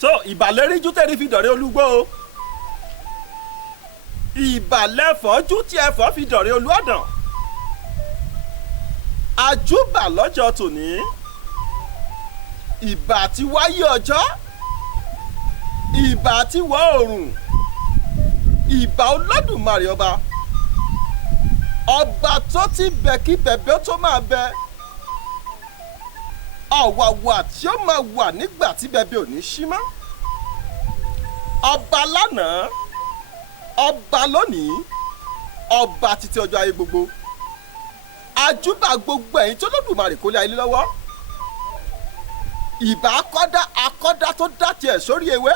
so ìbàlẹ́ríjú tẹ́rí fi dọ̀rẹ́ olúgbó o ìbàlẹ́fọ́jú tí ẹ̀fọ́ fi dọ̀rẹ́ olúọ̀dàn àjúbà lọ́jọ́ tòní ìbà tí wáyé ọjọ́ ìbà tí wọ̀ oòrùn ìbà olódùmarè ọba tó ti bẹ̀ kí bẹ̀bẹ̀ tó máa bẹ ọ̀wàwà tí ó máa wà nígbà tí bẹ̀bẹ̀ ò ní ṣí mọ́ ọba lánàá ọba lónìí ọba títí ọjọ́ ayé gbogbo àjúbà gbogbo ẹ̀yin tó lódùmarè kó lé ayé lọ́wọ́ ìbà akọ́dá tó dá tiẹ̀ sórí ewé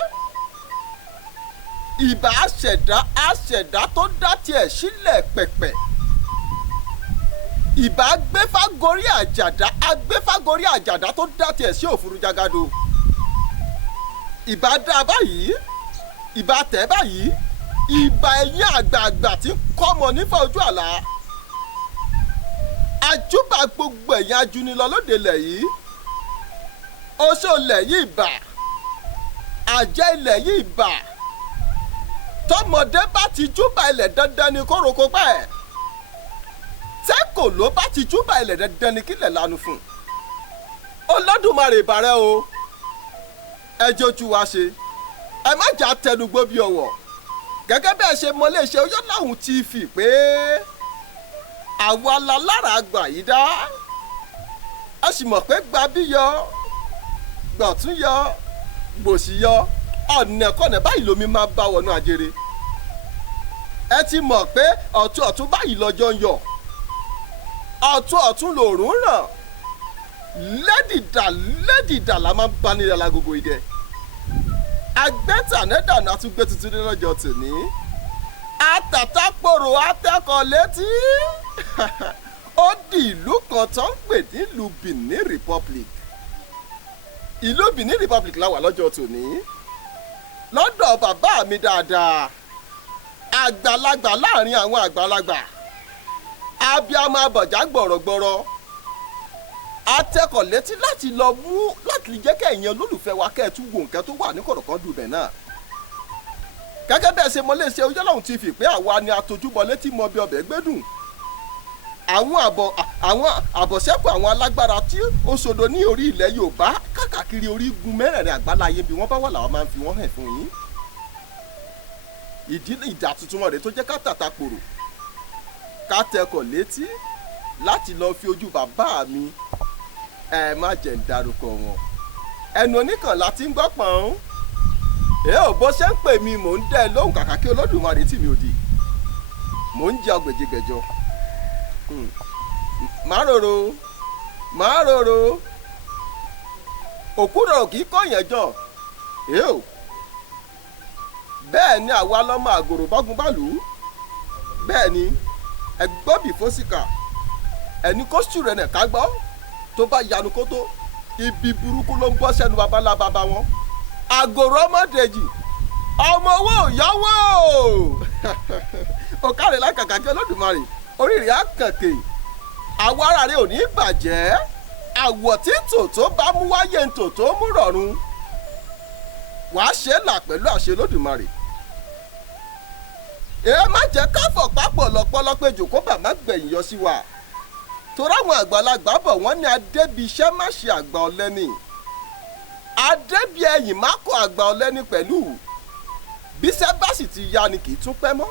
ìbà aṣẹ̀dá tó dá tiẹ̀ sílẹ̀ pẹ̀pẹ̀ ìbà agbéfágorí àjàdá tó dá tiẹ̀ sí òfurufú jágádó ìbà dá báyìí ìbà tẹ̀ báyìí ìbà ẹ̀yin àgbààgbà tí ń kọ́mọ nífà ojú àlá àjúbà gbogbo ẹ̀yin ajúnilọ lóde ilẹ̀ yìí oṣó ilẹ̀ yìí ìbà àjẹ́ ilẹ̀ yìí ìbà tọmọdé bá ti júbà ilẹ̀ dandan ni kó roko pẹ́ tẹ́kò ló bá ti júbà ilẹ̀ dandan ni kílẹ̀ lanu fún Olódùmarè ìbàrẹ̀ o ẹ jẹ́ ojú wa ṣe ẹ má jà tẹnugbó bí ọwọ́ gẹ́gẹ́ bẹ́ẹ̀ ṣe mọ iléeṣẹ́ Oyọ́láhùn TV pé àwa la lára àgbà yìí dá a sì mọ̀ pé gbabí yọ gbọ̀tún yọ gbòsì yọ ọ̀nà kọ̀nà báyìí lomi máa bá wọnú ajere ẹ ti mọ̀ pé ọ̀tún báyìí lọ́jọ́ ń yọ ọ̀tún lòrùn ràn lédìdà la máa ń bá nílẹ̀ lágogo idẹ agbẹ́tànẹ́dànù àtúgbé tuntun ní lọ́jọ́ tòní àtàtàpòrò atẹ́kọ̀ọ́ létí ó di ìlú kan tó ń pè nílùú Benin Republic ìlú Benin Republic la wà lọ́jọ́ tòní lọ́dọ̀ bàbá mi dáadáa àgbàlagbà láàrin àwọn àgbàlagbà abiyamọ abọ̀já gbọ̀rọ̀gbọ̀rọ̀ atẹ́kọ̀ọ́ létí láti lọ mú láti jẹ́ kẹ́yìn olólùfẹ́ wa kẹ́ẹ̀tú wo nǹkan tó wà ní kọ̀rọ̀kan dùbẹ̀ náà gẹ́gẹ́ bẹ́ẹ̀ ṣe mọ iléeṣẹ́ Oyọ́láhùn TV pé àwa ni atojúbọ létí mọ bí ọbẹ̀ gbẹ́dùn àwọn àbọ̀sẹ́kù àwọn alágbára tí ó ṣodo ní orí ilẹ̀ Yorùbá káàkiri orígun mẹ́rẹ̀ẹ̀rin àgbáláyé bí wọ́n bá wà làwọn máa ń fi wọ́n hàn fún yín ìdílé ìdá tuntun wọn rèé tó jẹ́ ká tàta pòrò ká tẹkọ̀ létí láti lọ fi ojú bàbá mi ẹ má jẹ́ ń darúkọ wọn ẹnu oníkànlá tí ń gbọ́ pọ̀n bó ṣe ń pè mí mò ń dẹ́ lóhùn kàkà kí Olódùmarè tì mí òdì mò ń jẹ ọgbẹ̀jẹgẹjọ máa rorò òkúrò kì í kọ̀yàn jọ bẹ́ẹ̀ ni àwa lọ́mọ àgòrò bọ́gun bá lù ú bẹ́ẹ̀ ni ẹgbọ́bì fósìkà ẹni kó sùn rẹ̀ nẹ̀ ká gbọ́ tó bá yanu kó tó ibi burúkú ló ń bọ́ sẹ́nu babalá baba wọn àgòrò ọmọdéjì ọmọ owó yọwọ́ ọ̀kàrẹ̀ lákàkà kí Olódùmarè oríire àkànkè àwọ̀ ara rẹ̀ ò ní bàjẹ́ àwọ̀ tí tòótó bá mú wáyé tòótó mú rọ̀rùn wàá ṣe é là pẹ̀lú àṣẹ Olódùmarè èé má jẹ́ káfọ̀ pápọ̀ lọ́pọ̀lọpọ̀ jòkó bàmá gbẹ̀yìn yọ sí wa torí àwọn àgbàlagbà bọ̀ wọ́n ní adébí iṣẹ́ má ṣe àgbà ọ̀lẹ́ni adébí ẹ̀yìn má kọ àgbà ọ̀lẹ́ni pẹ̀lú bíṣẹ́ bá sì ti ya ni kì í tún pẹ́ mọ́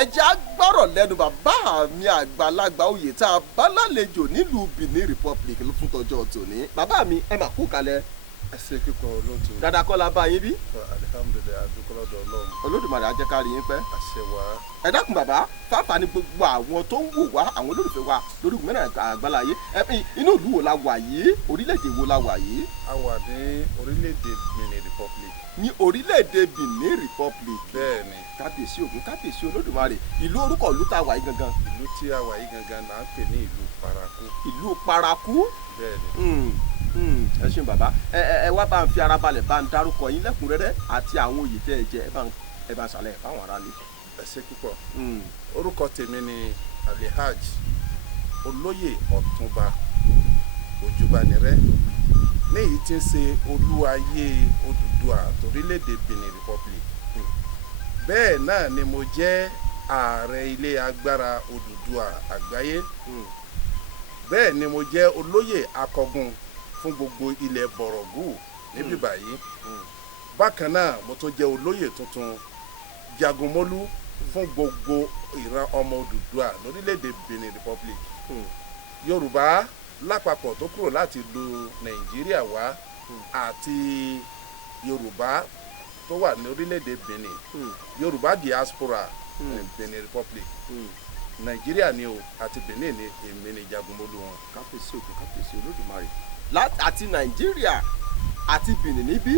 ẹjẹ́ á gbọ́rọ̀ lẹ́nu bàbá mi àgbàlagbà oyè tá a bá lálejò nílùú Benin Republic fún tọjọ́ tòní bàbá mi ẹ mà kú kalẹ̀. ẹ ṣe kíkọ olóòtú. dáadáa kọ́ la bá yín bí. alihamudulilayi adúgbòlódò Ọlọ́run. Olódùmarè á jẹ́ ká rí yín pẹ́. àṣẹ wá. ẹ dákun bàbá fáfà ní gbogbo àwọn tó ń wò wá àwọn olólùfẹ́ wa lórí gómìnà àgbáláyé inú ìlú wo la wà yìí orílẹ̀-èdè wo la wà yìí. a wà ní orílẹ̀-èdè Benin Republic. ní orílẹ̀-èdè Benin Republic. bẹ́ẹ̀ni. kábíyèsí Ògún kábíyèsí Olódùmarè ìlú orúkọ ìlú tá a wà yìí gangan. ìlú tí a wà yìí gangan là ń pè ní ìlú Paraku. ìlú Paraku. bẹ́ẹ̀ni. ẹ ṣeun bàbá ẹ wá bá ń fi ara balẹ̀ bá ń dárúkọ yín lẹ́kùnrẹ́rẹ́ àti àwọn oyè tẹ́ ẹ jẹ ẹ bá ń ṣàlẹ̀ fáwọn aráàlú. ẹ ṣe púpọ̀. orúkọ tèmi ni Alhaji Olóyè Ọ̀túnba Òjúbanirẹ́ ní èyí tí ń ṣe olúayé Odùduwà torílẹ̀-èdè Benin Republic. Bẹ́ẹ̀ náà ni mo jẹ́ ààrẹ ilé agbára Odùduwà àgbáyé. Bẹ́ẹ̀ ni mo jẹ́ olóyè akọgun fún gbogbo ilẹ̀ Bọ̀rọ̀gù níbí báyìí. Bákan náà mo tún jẹ́ olóyè tuntun jagunmólú fún gbogbo ìran ọmọ Odùduwà lórílẹ̀-èdè Benin Republic. Yorùbá lápapọ̀ tó kúrò láti ìlú Nàìjíríà wá àti Yorùbá tó wà ní orílẹ̀-èdè Benin, Yorùbá diaspora Benin Republic, Nàìjíríà ni o àti Benin ni èmi ni jagunmólú wọn. Kábíyèsí òkú, kábíyèsí Olódùmarè. Àti Nàìjíríà àti Benin níbí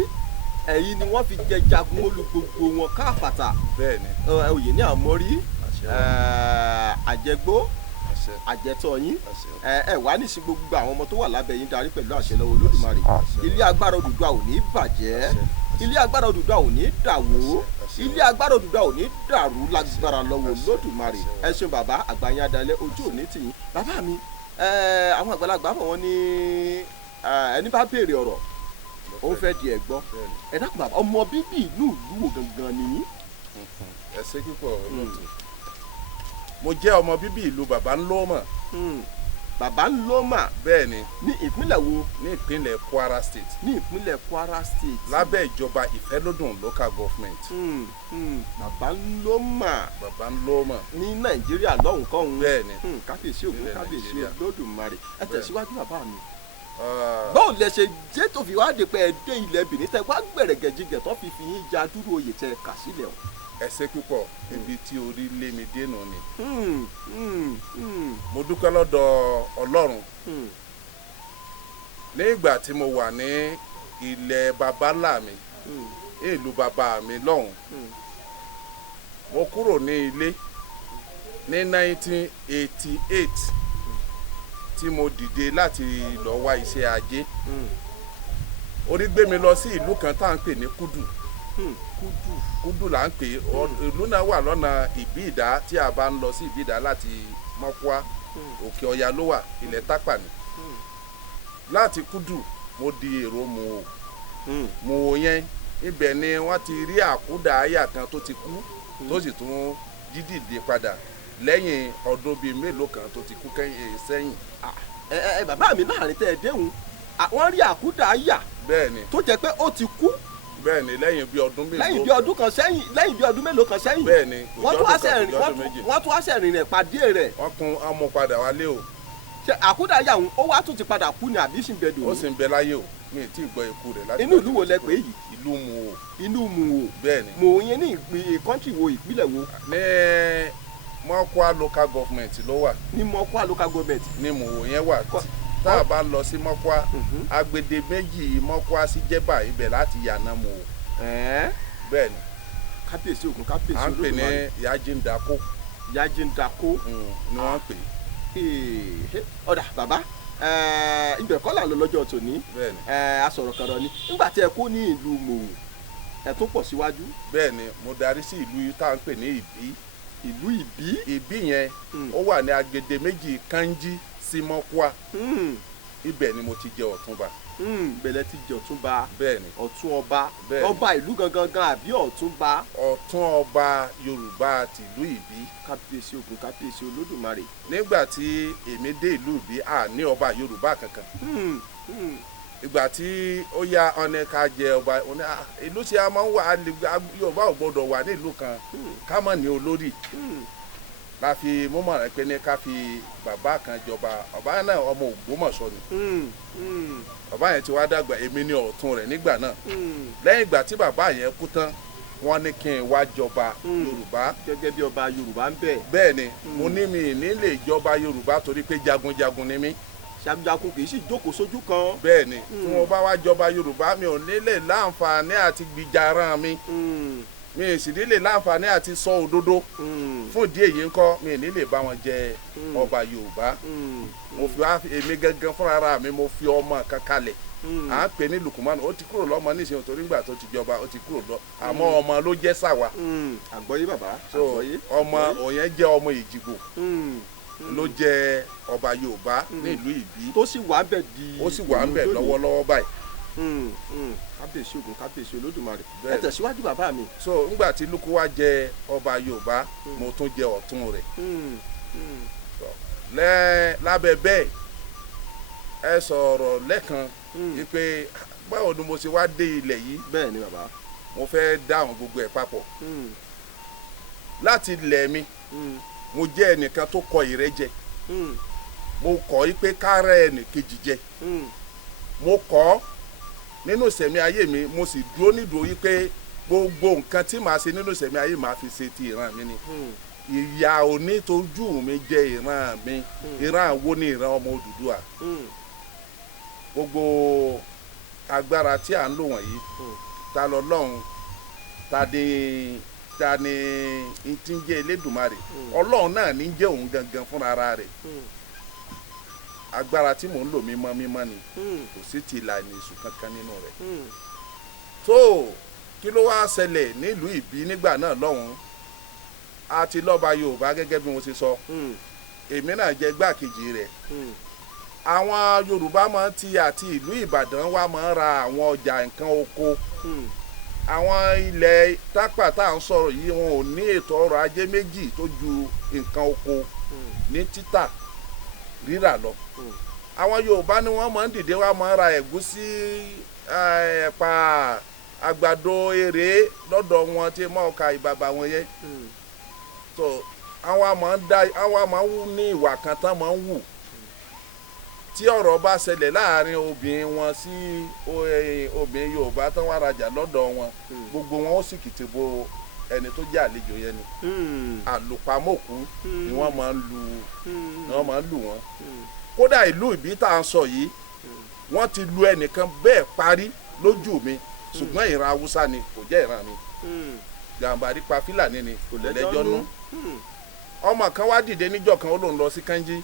ẹ̀yin ni wọ́n fi jẹ jagunmólú gbogbo wọn káfàtà. Bẹ́ẹ̀ni. Oyè ní àmọ́rí àjẹgbó àjẹtọ̀ yín ẹ wá ní sí gbogbo àwọn ọmọ tó wà lábẹ́ yín darí pẹ̀lú àṣẹ lọ́wọ́ Olódùmarè. Ilé agbára Odùduwà ò ní bàjẹ́, ilé agbára Odùduwà ò ní dàwó, ilé agbára Odùduwà ò ní dàrú lágbára lọ́wọ́ Olódùmarè. Ẹ ṣeun bàbá àgbáyé adalẹ ojú òní tì yín. Bàbá mi àwọn àgbàlagbà bọ̀ wọ́n ní ẹni bá béèrè ọ̀rọ̀ ó fẹ́ di ẹ̀gbọ́. Ẹ dákun bàbá, ọmọ bíbí ìlú wo gangan ni yín? Ẹ ṣé púpọ̀ olóòtú. Mo jẹ́ ọmọ bíbí ìlú Bàbá Ńlọ́mà. Bàbá Ńlọ́mà. Bẹ́ẹ̀ni. Ní ìpínlẹ̀ wo? Ní ìpínlẹ̀ Kwara State. Ní ìpínlẹ̀ Kwara State. Lábẹ́ ìjọba Ìfẹ́lódùn local government. Bàbá Ńlọ́mà. Bàbá Ńlọ́mà. Ní Nàìjíríà lọ́hùn kọ́hún. Bẹ́ẹ̀ni. Kábíyèsí ògún, kábíyèsí Olódùmarè. Ẹ tẹ̀síwájú bàbá mi. Báwo lẹ ṣe jẹ́ tó fi wá dé pé ẹ dé ilẹ̀ Benin tẹ wá gbẹ̀rẹ̀gẹ̀jigẹ̀ tó fi yín ja dúró oyè tẹ kà sílẹ̀ o? Ẹ ṣé púpọ̀, ibi tí orí lé mi dé nù ni. Mo dúpẹ́ lọ́dọ̀ Ọlọ́run. Ní ìgbà tí mo wà ní ilẹ̀ baba ńlá mi, ìlú baba mi lọ́hùn, mo kúrò ní ilé ní 1988 tí mo dìde láti lọ wá iṣẹ́ ajé. Orí gbé mi lọ sí ìlú kan tá à ń pè ní Kúdù. Kúdù là ń pè, ìlú náà wà lọ́nà Ìbíìdá tí a bá ń lọ sí Ìbíìdá láti Mọ́kúá, Òkè Ọya ló wà, ilẹ̀ Tápà ni. Láti Kúdù mo di èrò Mòwò. Mòwò yẹn ibẹ̀ ni wọ́n ti rí àkúdàáyà kan tó ti kú tó sì tún dídìde padà lẹ́yìn ọdún bíi mélòó kan tó ti kú sẹ́yìn. Bàbá mi láàrin tẹ́ ẹ déhùn wọ́n rí àkúdàáyà. Bẹ́ẹ̀ni. Tó jẹ́ pé ó ti kú. Bẹ́ẹ̀ni, lẹ́yìn bí ọdún mélòó. Lẹ́yìn bí ọdún kan sẹ́yìn, lẹ́yìn bí ọdún mélòó kan sẹ́yìn. Bẹ́ẹ̀ni, wọ́n tún wá sẹ́rìn rẹ̀ pàdé rẹ̀. Wọ́n kún ọmọ padà wálé o. Ṣé àkúdàáyà òun ó wá tún ti padà kú ni àbí sì ń bẹ dòní? Ó sì ń bẹ láyé o, mi ì tí ì gbọ́ ikú rẹ̀ láti. Inú ìlú wo lẹ pè yìí? Ìlú Mòwò. Inú Mòwò. Bẹ́ẹ̀ni. Mòwò yẹn ní kọ́ńtì wo, ìpínlẹ̀ wo? Ní Mọ́kúá local government ló wà. Ní Mọ́kúá local government. Ní Mòwò yẹn wà. Tá a bá lọ sí Mọ́kúá, agbede méjì Mọ́kúá sí Jẹ́bà ibẹ̀ láti yànà Mòwò. Bẹ́ẹ̀ni. Kábíyèsí ògún, kábíyèsí Olódùmarè. À ń pè ní Yájíndakó. Yájíndakó ni wọ́n pè. Ọ̀dà bàbá ibẹ̀ kọ́ là ń lọ lọ́jọ́ tòní. Bẹ́ẹ̀ni. Asọ̀rọ̀ kan rọ ni nígbà tí ẹ kó ní ìlú Mòwò ẹ tún pọ̀ síwájú. Bẹ́ẹ̀ni, mo darí sí ìlú tá à ń pè ní Ìbí. Ìlú Ìbí. Ìbí yẹn ó wà ní agbede méjì Kánjí sí Mọ́kúá. Ibẹ̀ ni mo ti jẹ Ọ̀túnba. Bẹ̀lẹ̀ ti jẹ Ọ̀túnba. Bẹ́ẹ̀ni. Ọ̀tún ọba. Bẹ́ẹ̀ni. Ọba ìlú gangan àbí Ọ̀túnba? Ọ̀tún ọba Yorùbá tìlú Ìbí. Kábíyèsí ògún, kábíyèsí Olódùmarè. Nígbà tí èmi dé ìlú Ìbí a ní ọba Yorùbá kankan. Ìgbà tí ó yá ọ̀nà ká jẹ ọba ìlú tí a máa ń wà Yorùbá ò gbọdọ̀ wà ní ìlú kan ká má ní olórí. La fi mọ́mọ́ rẹ̀ pé ní ká fi bàbá kan jọba, bàbá náà ọmọ Ògbómọ̀ṣọ́ ni. Bàbá yẹn ti wá dàgbà, èmi ní ọ̀tún rẹ̀ nígbà náà. Lẹ́yìn ìgbà tí bàbá yẹn kú tán wọ́n ní kí n wá jọba Yorùbá. Gẹ́gẹ́ bí ọba Yorùbá ń bẹ. Bẹ́ẹ̀ni, mo ní mi ní lè jọba Yorùbá torí pé jagunjagun ni mí. Jagunjagun kì í sì jókòó sójú kan. Bẹ́ẹ̀ni, tí mo bá wá jọba Yorùbá mi ò ní lè láǹfààní àti gbìjà ara mi. Mi ì sì ní lè láǹfààní àti sọ òdodo. Fún ìdí èyí ńkọ́ mi ì ní lè bá wọn jẹ ọba Yorùbá. Mo fi wá èmi gangan fúnra ara mi mo fi ọmọ kan kalẹ̀. À ń pè ní Lukumanu, ó ti kúrò lọ́mọ nísìnyí torí nígbà tó ti jọba ó ti kúrò lọ, àmọ́ ọmọ ló jẹ́ sàwà. Àgbọ́yé bàbá. So ọmọ òyìn jẹ́ ọmọ Èjìgbò. ló jẹ́ ọba Yorùbá nílùú Ìbí tó sì wà ń bẹ̀ di ó sì wà ń bẹ̀ lọ́wọ́lọ́wọ́ báyìí. kábíyèsí Ògún kábíyèsí Olódùmarè ẹ tẹ̀síwájú bàbá mi. so ńgbà tí Lúkú wá jẹ ọba Yorùbá mo tún jẹ ọ̀tún rẹ̀ lábẹ́ bẹ́ẹ̀ ẹ sọ̀rọ̀ lẹ́kan wípé báwo ni mo ṣe wá dé ilẹ̀ yìí. bẹ́ẹ̀ ni bàbá. mo fẹ́ dáhùn gbogbo ẹ̀ papọ̀. láti ilẹ̀ mi mo jẹ́ ẹnìkan tó kọ ìrẹ́jẹ. mo kọ̀ í pé kárẹ́ ẹnìkejì jẹ. mo kọ̀ nínú ìṣẹ̀mí ayé mi mo sì dúró nídùú yí pé gbogbo nǹkan tí màá ṣe nínú ìṣẹ̀mí ayé màá fi ṣe ti ìran mi ni. ìyà òní tójú mi jẹ ìran mi ìran wo ni ìran ọmọ Odùduwà. gbogbo agbára tí à ń lò wọ̀nyí ta lọ́lọ́run ta ni tí ń jẹ́ Elédùmarè Ọlọ́run náà ní jẹ́ òun gangan fúnra ara rẹ̀. agbára tí mò ń lò mímọ́ ni kò sí ti ìlànà èṣù kankan nínú rẹ̀. tó kí ló wá ṣẹlẹ̀ nílùú Ìbí nígbà náà lọ́hùn-ún a ti lọ́ba Yorùbá gẹ́gẹ́ bí mo ṣe sọ èmi náà jẹ́ gbákejì rẹ̀. àwọn Yorùbá máa ti àti ìlú Ìbàdàn wá máa ra àwọn ọjà nǹkan oko. àwọn ilẹ̀ Tápà tá à ń sọ̀rọ̀ yìí wọn ò ní ètò ọrọ̀ ajé méjì tó ju nǹkan oko ní títà rírà lọ. àwọn Yorùbá ni wọ́n máa ń dìde wá máa ra ẹ̀gúsí ẹ̀pà àgbàdo èrè lọ́dọ̀ wọn tí mọ́ ọkà ìbàbà wọn yẹn. so àwọn máa ń wù ní ìwà kan tán máa ń wù. tí ọ̀rọ̀ bá ṣẹlẹ̀ láàrin obìnrin wọn sí obìnrin Yorùbá tán wá rajà lọ́dọ̀ wọn gbogbo wọn ó sì kìtì bo ẹni tó jẹ́ àlejò yẹn ni. àlùpàmọ́kù ni wọ́n máa ń lù wọ́n. kódà ìlú Ìbí tá à ń sọ yìí wọ́n ti lu ẹnìkan bẹ́ẹ̀ parí lójú mi ṣùgbọ́n ìran Haúsá ni kò jẹ́ ìran mi. Gàmbàrí pa Fúlàní ni kò lẹ́jọ́ nú. ọmọ kan wá dìde níjọ́ kan ó lòun lọ sí Kánjí.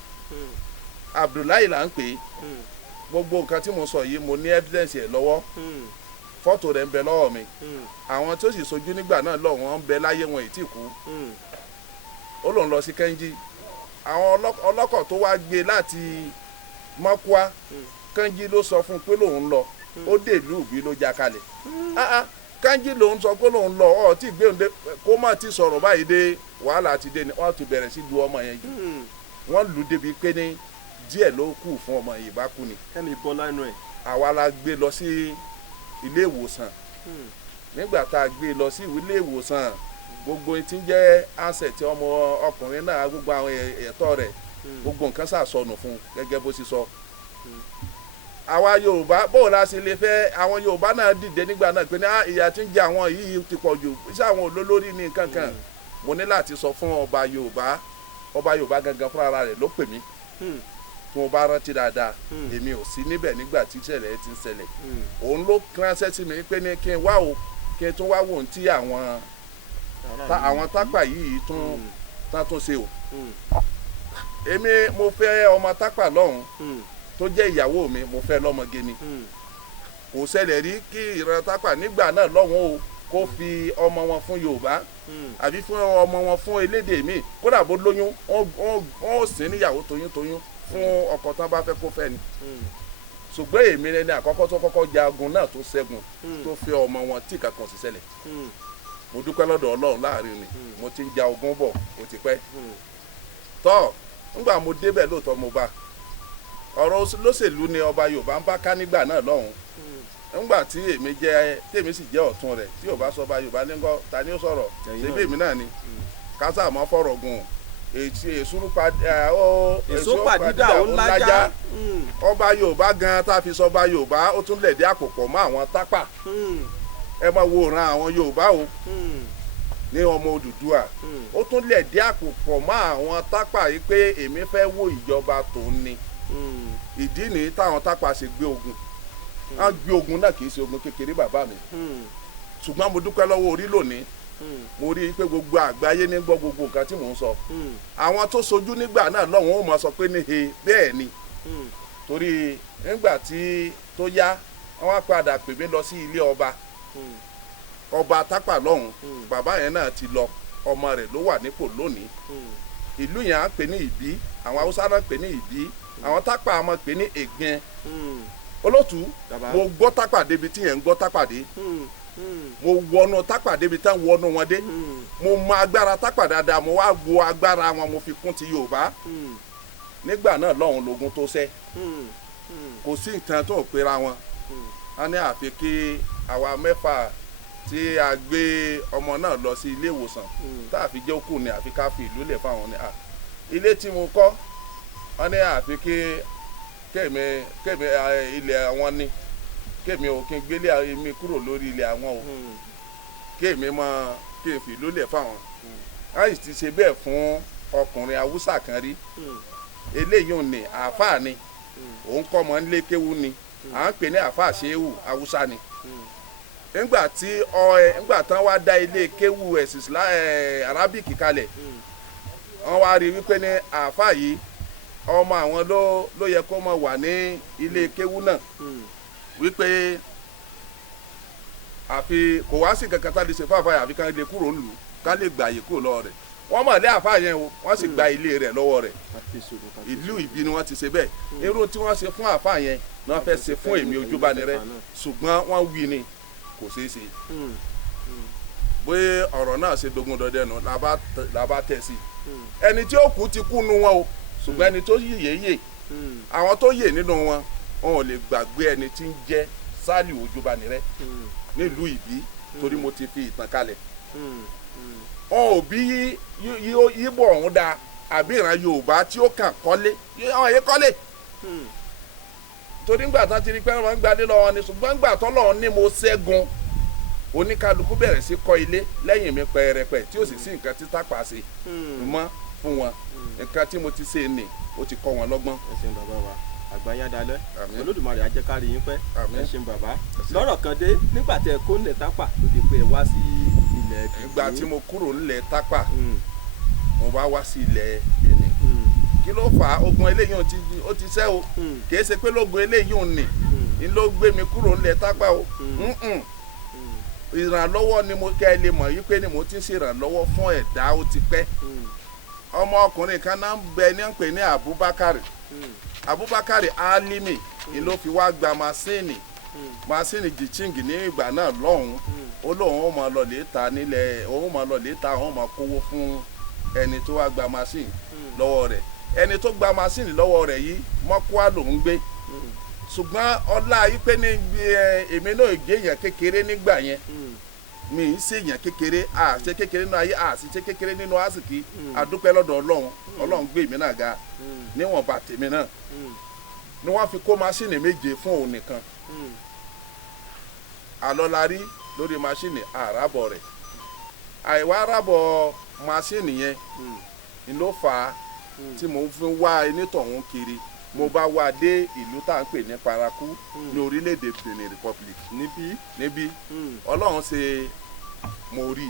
Abdullahi là ń pè é. gbogbo nǹkan tí mo sọ yìí mo ní evidence ẹ̀ lọ́wọ́. fọ́tò rẹ̀ ń bẹ lọ́wọ́ mi. àwọn tí ó sì sojú nígbà náà lọ wọ́n ń bẹ láyé wọn ì tí kú. ó lòun lọ sí Kánjí. àwọn ọlọ́kọ̀ tó wá gbé láti Mọ́kúá Kánjí ló sọ fún un pé lòun lọ. ó dé ìlú Ìbí ló já kalẹ̀. Kánjí lòun sọ pé lòun lọ ọ tí gbé òun dé kó má ti sọ̀rọ̀ báyìí dé wàhálà ti dé ni wọ́n ti bẹ̀rẹ̀ sí lu ọmọ yẹn jù. wọ́n lù débi pé ní díẹ̀ ló kù fún ọmọ yìí bá kú ni. kẹ́mi bọ́ lánàá ẹ̀. àwa la gbé lọ sí ilé ìwòsàn. nígbà tá a gbé lọ sí ilé ìwòsàn gbogbo tí ń jẹ́ ansẹ̀ tí ọmọ ọkùnrin náà gbogbo àwọn ẹ̀tọ́ rẹ̀ gbogbo nǹkan ṣàsọnù fún un gẹ́gẹ́ bó ṣe sọ. àwa Yorùbá bóun la ṣe lè fẹ́ àwọn Yorùbá náà dìde nígbà náà pé ní ìyà tí ń jẹ àwọn yìí ti pọ̀ jù iṣẹ́ àwọn olólórí ní nǹkan kan. mo ní láti sọ fún ọba Yorùbá gangan fúnra rẹ̀ ló pè mí. tí mo bá rántí dáadáa èmi ò sí níbẹ̀ nígbà tí ìṣẹ̀lẹ̀ ti ń ṣẹlẹ̀. òun ló ránṣẹ́ sí mi pé ní kí n wá o kí n tún wá wò ó tí àwọn Tápà yìí tún ṣe o. èmi mo fẹ́ ọmọ Tápà lọ́hùn tó jẹ́ ìyàwó mi mo fẹ́ lọ́mọge ni. kò ṣẹlẹ̀ rí kí ìran Tápà nígbà náà lọ́hùn o kó fi ọmọ wọn fún Yorùbá àbí fún ọmọ wọn fún elédè mi kódà bó lóyún wọ́n ó sìn níyàwó toyúntoyún fún ọkọ tán bá fẹ́ kó fẹ́ ni. ṣùgbọ́n èmi lẹni àkọ́kọ́ tó kọ́kọ́ jagun náà tó ṣẹ́gun tó fẹ́ ọmọ wọn tí kankan sì ṣẹlẹ̀. mo dúpẹ́ lọ́dọ̀ Ọlọ́run láàrin ni mo ti ń ja ogun bọ̀ ó ti pẹ́. tọ́ nígbà mo débẹ̀ lóòótọ́ mo bá ọ̀rọ̀ lóṣèlú ni ọba Yorùbá ń bá ká nígbà náà lọ́hùn. nígbà tí tèmi sì jẹ́ ọ̀tún rẹ̀ tí Yorùbá sọ ọba Yorùbá ní kọ́ ta ni ó sọ̀rọ̀ ṣébí èmi náà ni kásá mọ́ fọ̀rọ̀ gùn èso pàdídà ó lájá. ọba Yorùbá gan tá a fi sọ ọba Yorùbá ó tún lẹ̀dí àpòpọ̀ mọ́ àwọn Tápà. ẹ máa wo ìran àwọn Yorùbá o ní ọmọ Odùduwà ó tún lẹ̀dí àpòpọ̀ mọ́ àwọn Tápà yìí pé èmi fẹ́ wo ìjọba tòun ni. ìdí nìyí táwọn Tápà ṣe gbé ogun. wọ́n gbé ogun náà kì í ṣe ogun kékeré bàbá mi. ṣùgbọ́n mo dúpẹ́ lọ́wọ́ orí lónìí mo rí i pé gbogbo àgbáyé ní gbọ́ gbogbo nǹkan tí mò ń sọ. àwọn tó sojú nígbà náà lọ́wọ́n ó máa sọ pé ní he bẹ́ẹ̀ ni. torí nígbà tí tó yá wọ́n á padà pè mí lọ sí ilé ọba Tápà lọ́hùn. bàbá yẹn náà ti lọ ọmọ rẹ̀ ló wà nípò lónìí. ìlú yẹn à ń pè ní ìbí, àwọn Haúsá náà pè ní ìbí, àwọn tápà àmọ́ pè ní ègbìn. Olótù mo gbọ́ tápà débi tí yẹn ń gbọ́ tápà dé, mo wọnú tápà débi tí wọ́n wọnú wọn dé, mo mọ agbára tápà dáadáa, mo wá wo agbára wọn mo fi kún ti Yorùbá. Nígbà náà lọ́hùn lógun tó ṣẹ́, kò sí nǹkan tó ń pera wọn. A ní àfi kí àwa mẹ́fà tí a gbé ọmọ náà lọ sí ilé ìwòsàn tá a fi jẹ́ òkú ni àfi ká fi ìlú lẹ̀ fáwọn ni ilé tí mo kọ́ wọ́n ní àfi kémi ilẹ̀ àwọn ni kémi ò kí n gbélé mi kúrò lórí ilẹ̀ àwọn o kémi mọ kí n fi ìlú lẹ̀ fáwọn. láì ti ṣe bẹ́ẹ̀ fún ọkùnrin Haúsá kan rí, eléyìí ò ní àáfàá ni òun kọ́ mọ́ nílé kéwú ni à ń pè ní àáfàá ṣéwù Haúsá ni. Nígbà tán wá dá ilé kéwú ẹ̀sìn arábìkì kalẹ̀, wọ́n wá rí wípé ní àáfàá yìí ọmọ àwọn ló yẹ kó mọ wà ní ilé kéwú náà, wípé àfi kò wá sí kankan tá a lè ṣe fáfá yà àfi ká lè kúrò nílùú ká lè gbà yìí kúrò lọ́wọ́ rẹ̀. Wọ́n mọ̀ lé àáfàá yẹn o, wọ́n sì gba ilé rẹ̀ lọ́wọ́ rẹ̀. Ìlú ìbí ni wọ́n ti ṣe bẹ́ẹ̀. Irú tí wọ́n ṣe fún àáfàá yẹn ni wọ́n fẹ́ ṣe fún èmi Ojúbánirẹ́, ṣùgbọ́n wọ́n wí ni kò ṣeé ṣe. Bóyá ọ̀rọ̀ náà ṣe dogun dọdẹ nù la bá tẹ̀ sí. Ẹni tí ó kú ti kú nu wọn o, ṣùgbọ́n ẹni tó yè àwọn tó yè nínú wọn wọn ò lè gbàgbé ẹni tí ń jẹ́ Sálíù Ojúbánirẹ́ nílùú ìbí, torí mo ti fi ìtàn kalẹ̀. Wọn ò bí yíbò ọ̀hún da àbí ìran Yorùbá tí ó kàn kọ́lé, àwọn yẹn kọ́lé. Torí ńgbà tán ti rí pé wọ́n ń gbadé lọ́wọ́ ni, ṣùgbọ́n ńgbà tán lọ́wọ́ ní mo ṣẹ́gun, oníkálukú bẹ̀rẹ̀ sí kọ́ ilé lẹ́yìn mi pẹ̀rẹ̀pẹ̀ tí ó sì sí nǹkan tí tápà ṣe mọ́ fún wọn. Nǹkan tí mo ti ṣe ni ó ti kọ́ wọn lọ́gbọ́n. Ẹ ṣeun bàbá wa, àgbáyé dalẹ̀, Olódùmarè á jẹ́ ká rí yín pẹ́. Ẹ ṣeun bàbá. Lọ́rọ̀ kan dé, nígbà tẹ kó nílẹ̀ tápà ló di pé ẹ wá sí ilẹ̀ Benin. Ìgbà tí mo kúrò nílẹ̀ tápà mo bá wá sí ilẹ̀ Benin. Kí ló fà á? Ogun eléyìí ó ti ṣẹ́ o, kìí ṣe pé lógun eléyìí ò ní ló gbé mi kúrò nílẹ̀ tápà o. Ìrànlọ́wọ́ ni mo kẹ́ ẹ lè mọ̀ yí pé ni mo ti ń ṣe ìrànlọ́wọ́ fún ẹ̀dá ó ti pẹ́. Ọmọ ọkùnrin kan náà ń bẹ ní pè ní Abubakar Alimi ni ló fi wá gba masini jìchíngì ní ìgbà náà lọ́hùn-ún. Ó lóun ó máa lọ lè ta nílẹ̀, òun máa lọ lè ta, òun máa kówó fún ẹni tó wá gba masini lọ́wọ́ rẹ̀. Ẹni tó gba masini lọ́wọ́ rẹ̀ yìí Mọ́kúá lòún gbé, ṣùgbọ́n ọlá yìí pé ní èmi náà gé èèyàn kékeré nígbà yẹn, mi ń ṣe èèyàn kékeré, ṣe kékeré nínú ayé, sì ṣe kékeré nínú àsìkí. Adúpẹ́ lọ́dọ̀ Ọlọ́run gbé èmi náà ga níwọ̀nba tèmi náà ni wọ́n fi kó masini méje fún òun nìkan. Àlọ́larí lórí masini àràbọ̀ rẹ̀, àìwá àràbọ̀ masini yẹn ni ló fà á tí mo fi ń wá onítọ̀hún kiri. Mo bá wá dé ìlú tá à ń pè ní Paraku ní orílẹ̀-èdè Benin Republic níbí Ọlọ́run ṣe mo rí.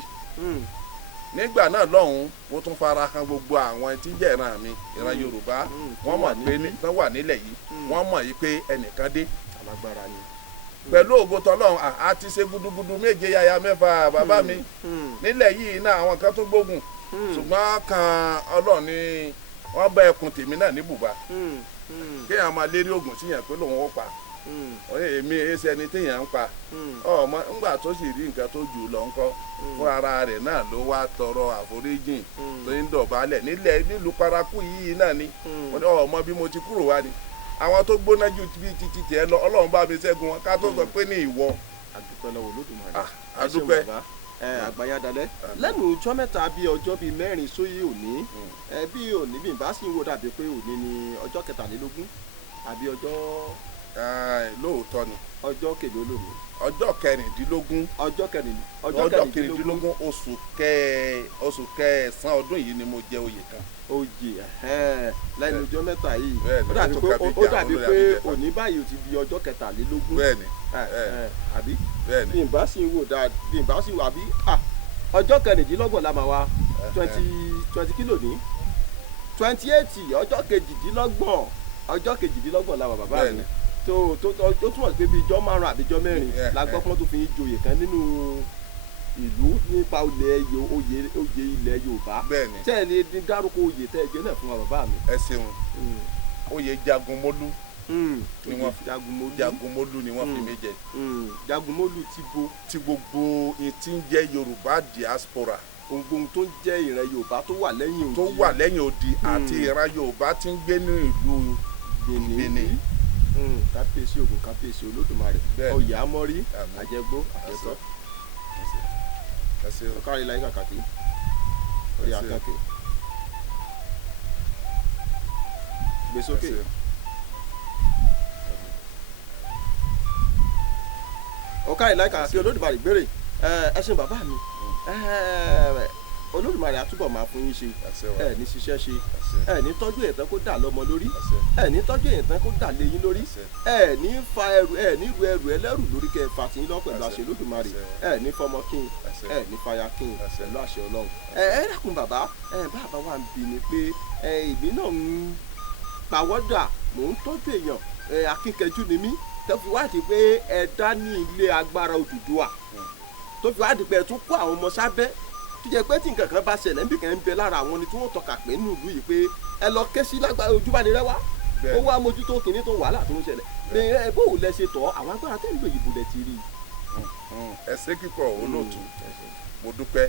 Nígbà náà lọ́hùn mo tún fara hàn gbogbo àwọn tí ń jẹ́ ìran mi, ìran Yorùbá. Wọ́n mọ̀ pé tán wà nílẹ̀ yìí, wọ́n mọ̀ yìí pé ẹnìkan dé alágbára ni. Pẹ̀lú ògo tọ́lọ́run a ti ṣe gudugudu méje yaya mẹ́fà bàbá mi nílẹ̀ yìí náà. Àwọn kan tó gbógun, ṣùgbọ́n kan Ọlọ́run ni wọ́n bá ẹkùn tèmi náà ní bùbá. Kéèyàn máa lérí oògùn tíyàn pé lòun ó pa, èmi èsì ẹni téèyàn ń pa. Ọmọ ńgbà tó sì rí nǹkan tó jù lọ ńkọ́, fún ara rẹ̀ náà ló wá tọrọ àforíjìn tó ń dọ̀bálẹ̀ nílùú Paraku yìí náà ni. Ọmọ bí mo ti kúrò wá ni àwọn tó gbóná ju bí títí tiẹ̀ lọ, Ọlọ́run bá mi ṣẹ́gun wọn ká tó sọ pé ní ìwọ. Adúpẹ́ lọ́wọ́ Olódùmarè. Adúpẹ́. Àgbáyé dalẹ̀ lẹ́nu ọjọ́ mẹ́ta bíi ọjọ́ bíi mẹ́rin sóyè òní, bí òní bí n bá sì ń wo dàbí pé òní ni ọjọ́ 23 àbí ọjọ́. Lóòótọ́ ni ọjọ́ kèlò lónìí. ọjọ́ 23. ọjọ́ 23 oṣù kẹsàn-án ọdún yìí ni mo jẹ oyè kan. Oyè lẹ́nu ọjọ́ mẹ́ta yìí ó dàbí pé òní báyìí ó ti di ọjọ́ 23. Bẹ́ẹ̀ni. Àbí Bẹ́ẹ̀ni. bí n bá sì ń wò dáa bí n bá sì wà bí ọjọ́ 23 la máa wá 20 kìlò ní 28 ọjọ́ 22 ọjọ́ 22 la wà bàbá mi. Tó túmọ̀ sí pé bíi ijọ́ 5 àbí ijọ́ 4 la gbọ́ pọ́n tó fi ń joyè kan nínú ìlú nípa oyè ilẹ̀ Yorùbá tẹ́ ẹ lè dárúkọ oyè tẹ́ ẹ jẹ́ náà fún wa bàbá mi. ẹ ṣeun oyè Jagunmólú ni wọ́n Jagunmólú ni wọ́n fi mí jẹ. Jagunmólú ti gbogbo tí ń jẹ́ Yorùbá diaspora. Gbogbo tó ń jẹ́ ìran Yorùbá tó wà lẹ́yìn odi àti ìran Yorùbá tí ń gbé ní ìlú Benin. Kábíyèsí Ògún, kábíyèsí Olódùmarè, oyè Àmọ́rí, àjẹgbó, àjẹtọ́. Ọ̀kárí láyé kàkàkí orí akẹ́kẹ́ gbé sókè. Ọ̀kárí láyé kàkàkí Olódùmarè gbére. Ẹ ṣé bàbá mi, Olódùmarè àtúbọ̀ máa fún yín ṣe, ẹ ní ṣiṣẹ́ ṣe, ẹ ní tọ́jú èèyàn tán kó dà lọ́mọ lórí, ẹ ní tọ́jú èèyàn tán kó dà léyìn lórí, ẹ ní fa ẹrù, ẹ ní ru ẹrù ẹlẹ́rù lórí kẹ́ ẹ fà tí yín lọ pẹ̀lú àṣẹ Olódùmarè, ẹ ní fọmọ kín, ẹ ní fàyà kín pẹ̀lú àṣẹ Ọlọ́run. Ẹ dákun bàbá, bàbá wa ń bi ni pé ìbí náà ń pàwọ́dà, mò ń tọ́jú èèyàn, akíkanjú ni mí, tó fi wádìí pé ẹ dá ní ilé agbára Odùduwà, tó fi wádìí pé ẹ tún kó àwọn ọmọ sábẹ́ tó jẹ́ pé tí nǹkan kan bá ṣẹlẹ̀ níbi kan ń bẹ lára àwọn ni tí wọ́n tọ́ka pé nínú ìlú yìí pé ẹ lọ ké sí lágbára ojúbánirẹ́ wá ó wá mójútó kìnní tó wàhálà tó ń ṣẹlẹ̀ pé ẹ bó lẹ ṣe tọ́ àwọn agbára tẹ́ ń lò yìí bulẹ̀ ti rí i. ẹ ṣé kíkọ olóòtú mo dúpẹ́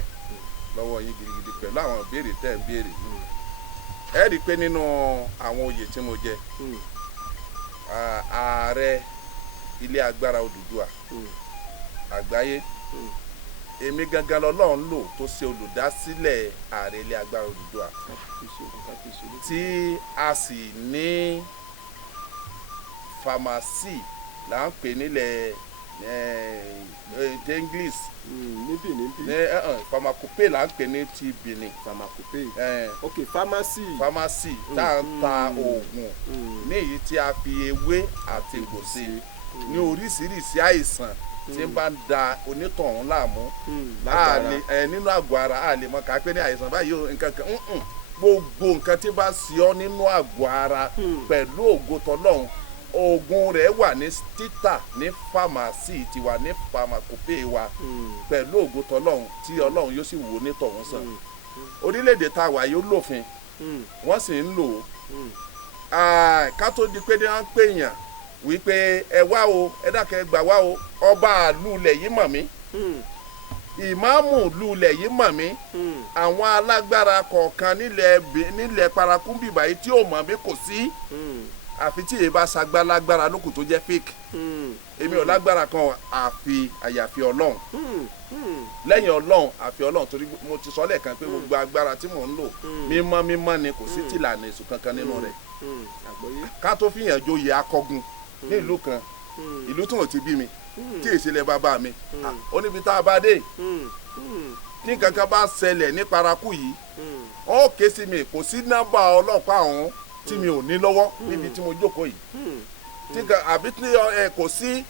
lọ́wọ́ yín gidigidi pẹ̀lú àwọn ìbéèrè tẹ́ ń béèrè ẹ rí i pé nínú àwọn oyè tí mo jẹ ààrẹ ilé agbára Odùduwà àgbáyé èmi gangan lọ́lọ́run lò tó ṣe olùdásílẹ̀ ààrẹ ilé agbára Odùduwà tí a sì ní pharmacy là ń pè nílẹ̀ English pharmacope là ń pè ní ti Benin. ok pharmacy tá à ń ta oògùn ní èyí tí a fi ewé àti egbò sí ní oríṣiríṣi àìsàn tí ń bá ń da onítọ̀hún láàmú nínú àgọ́ ara a lè mọ ká pé ní àìsàn báyìí o nǹkan kan gbogbo nǹkan tí bá sí ọ nínú àgọ́ ara pẹ̀lú ògo tọlọ́hun oògùn rẹ̀ wà ní títà ní fámásì tiwa ní pharmacope wa pẹ̀lú ògo tọlọ́hun tí Ọlọ́run yóò sì wò onítọ̀hún sàn orílẹ̀-èdè tá a wà yóò lòfin wọ́n sì ń lò ó ká tó di pé ní wọ́n ń pèèyàn wípé ẹ wá o ẹ dákẹ́ gbà wá o ọba àlùlẹ̀ yìí mọ̀ mí ìmáàmù lulẹ̀ yìí mọ̀ mí àwọn alágbára kọ̀ọ̀kan nílẹ̀ parakumbi báyìí tí ò mọ̀ mí kò sí àfi tí èyí bá sagbálágbára lókùn tó jẹ́ fake èmi ò lágbára kan àfi àyàfi Ọlọ́run lẹ́yìn Ọlọ́run àfi Ọlọ́run torí mo ti sọ lẹ́ẹ̀kan pé gbogbo agbára tí mò ń lò mímọ́ ni kò sí tìlànà èṣù kankan nínú rẹ̀ ká tó fi yàn joyè akọgun ní ìlú kan ìlú tó ń ti bí mi tí ìṣẹ̀lẹ̀ bàbá mi ó níbi tá a bá dé tí nǹkan kan bá ṣẹlẹ̀ ní paraku yìí ó ké sí mi kò sí nọ́mbà ọlọ́pàá ọ̀hún tí mi ò ní lọ́wọ́ níbi tí mo jókòó yìí tí àbí tí kò sí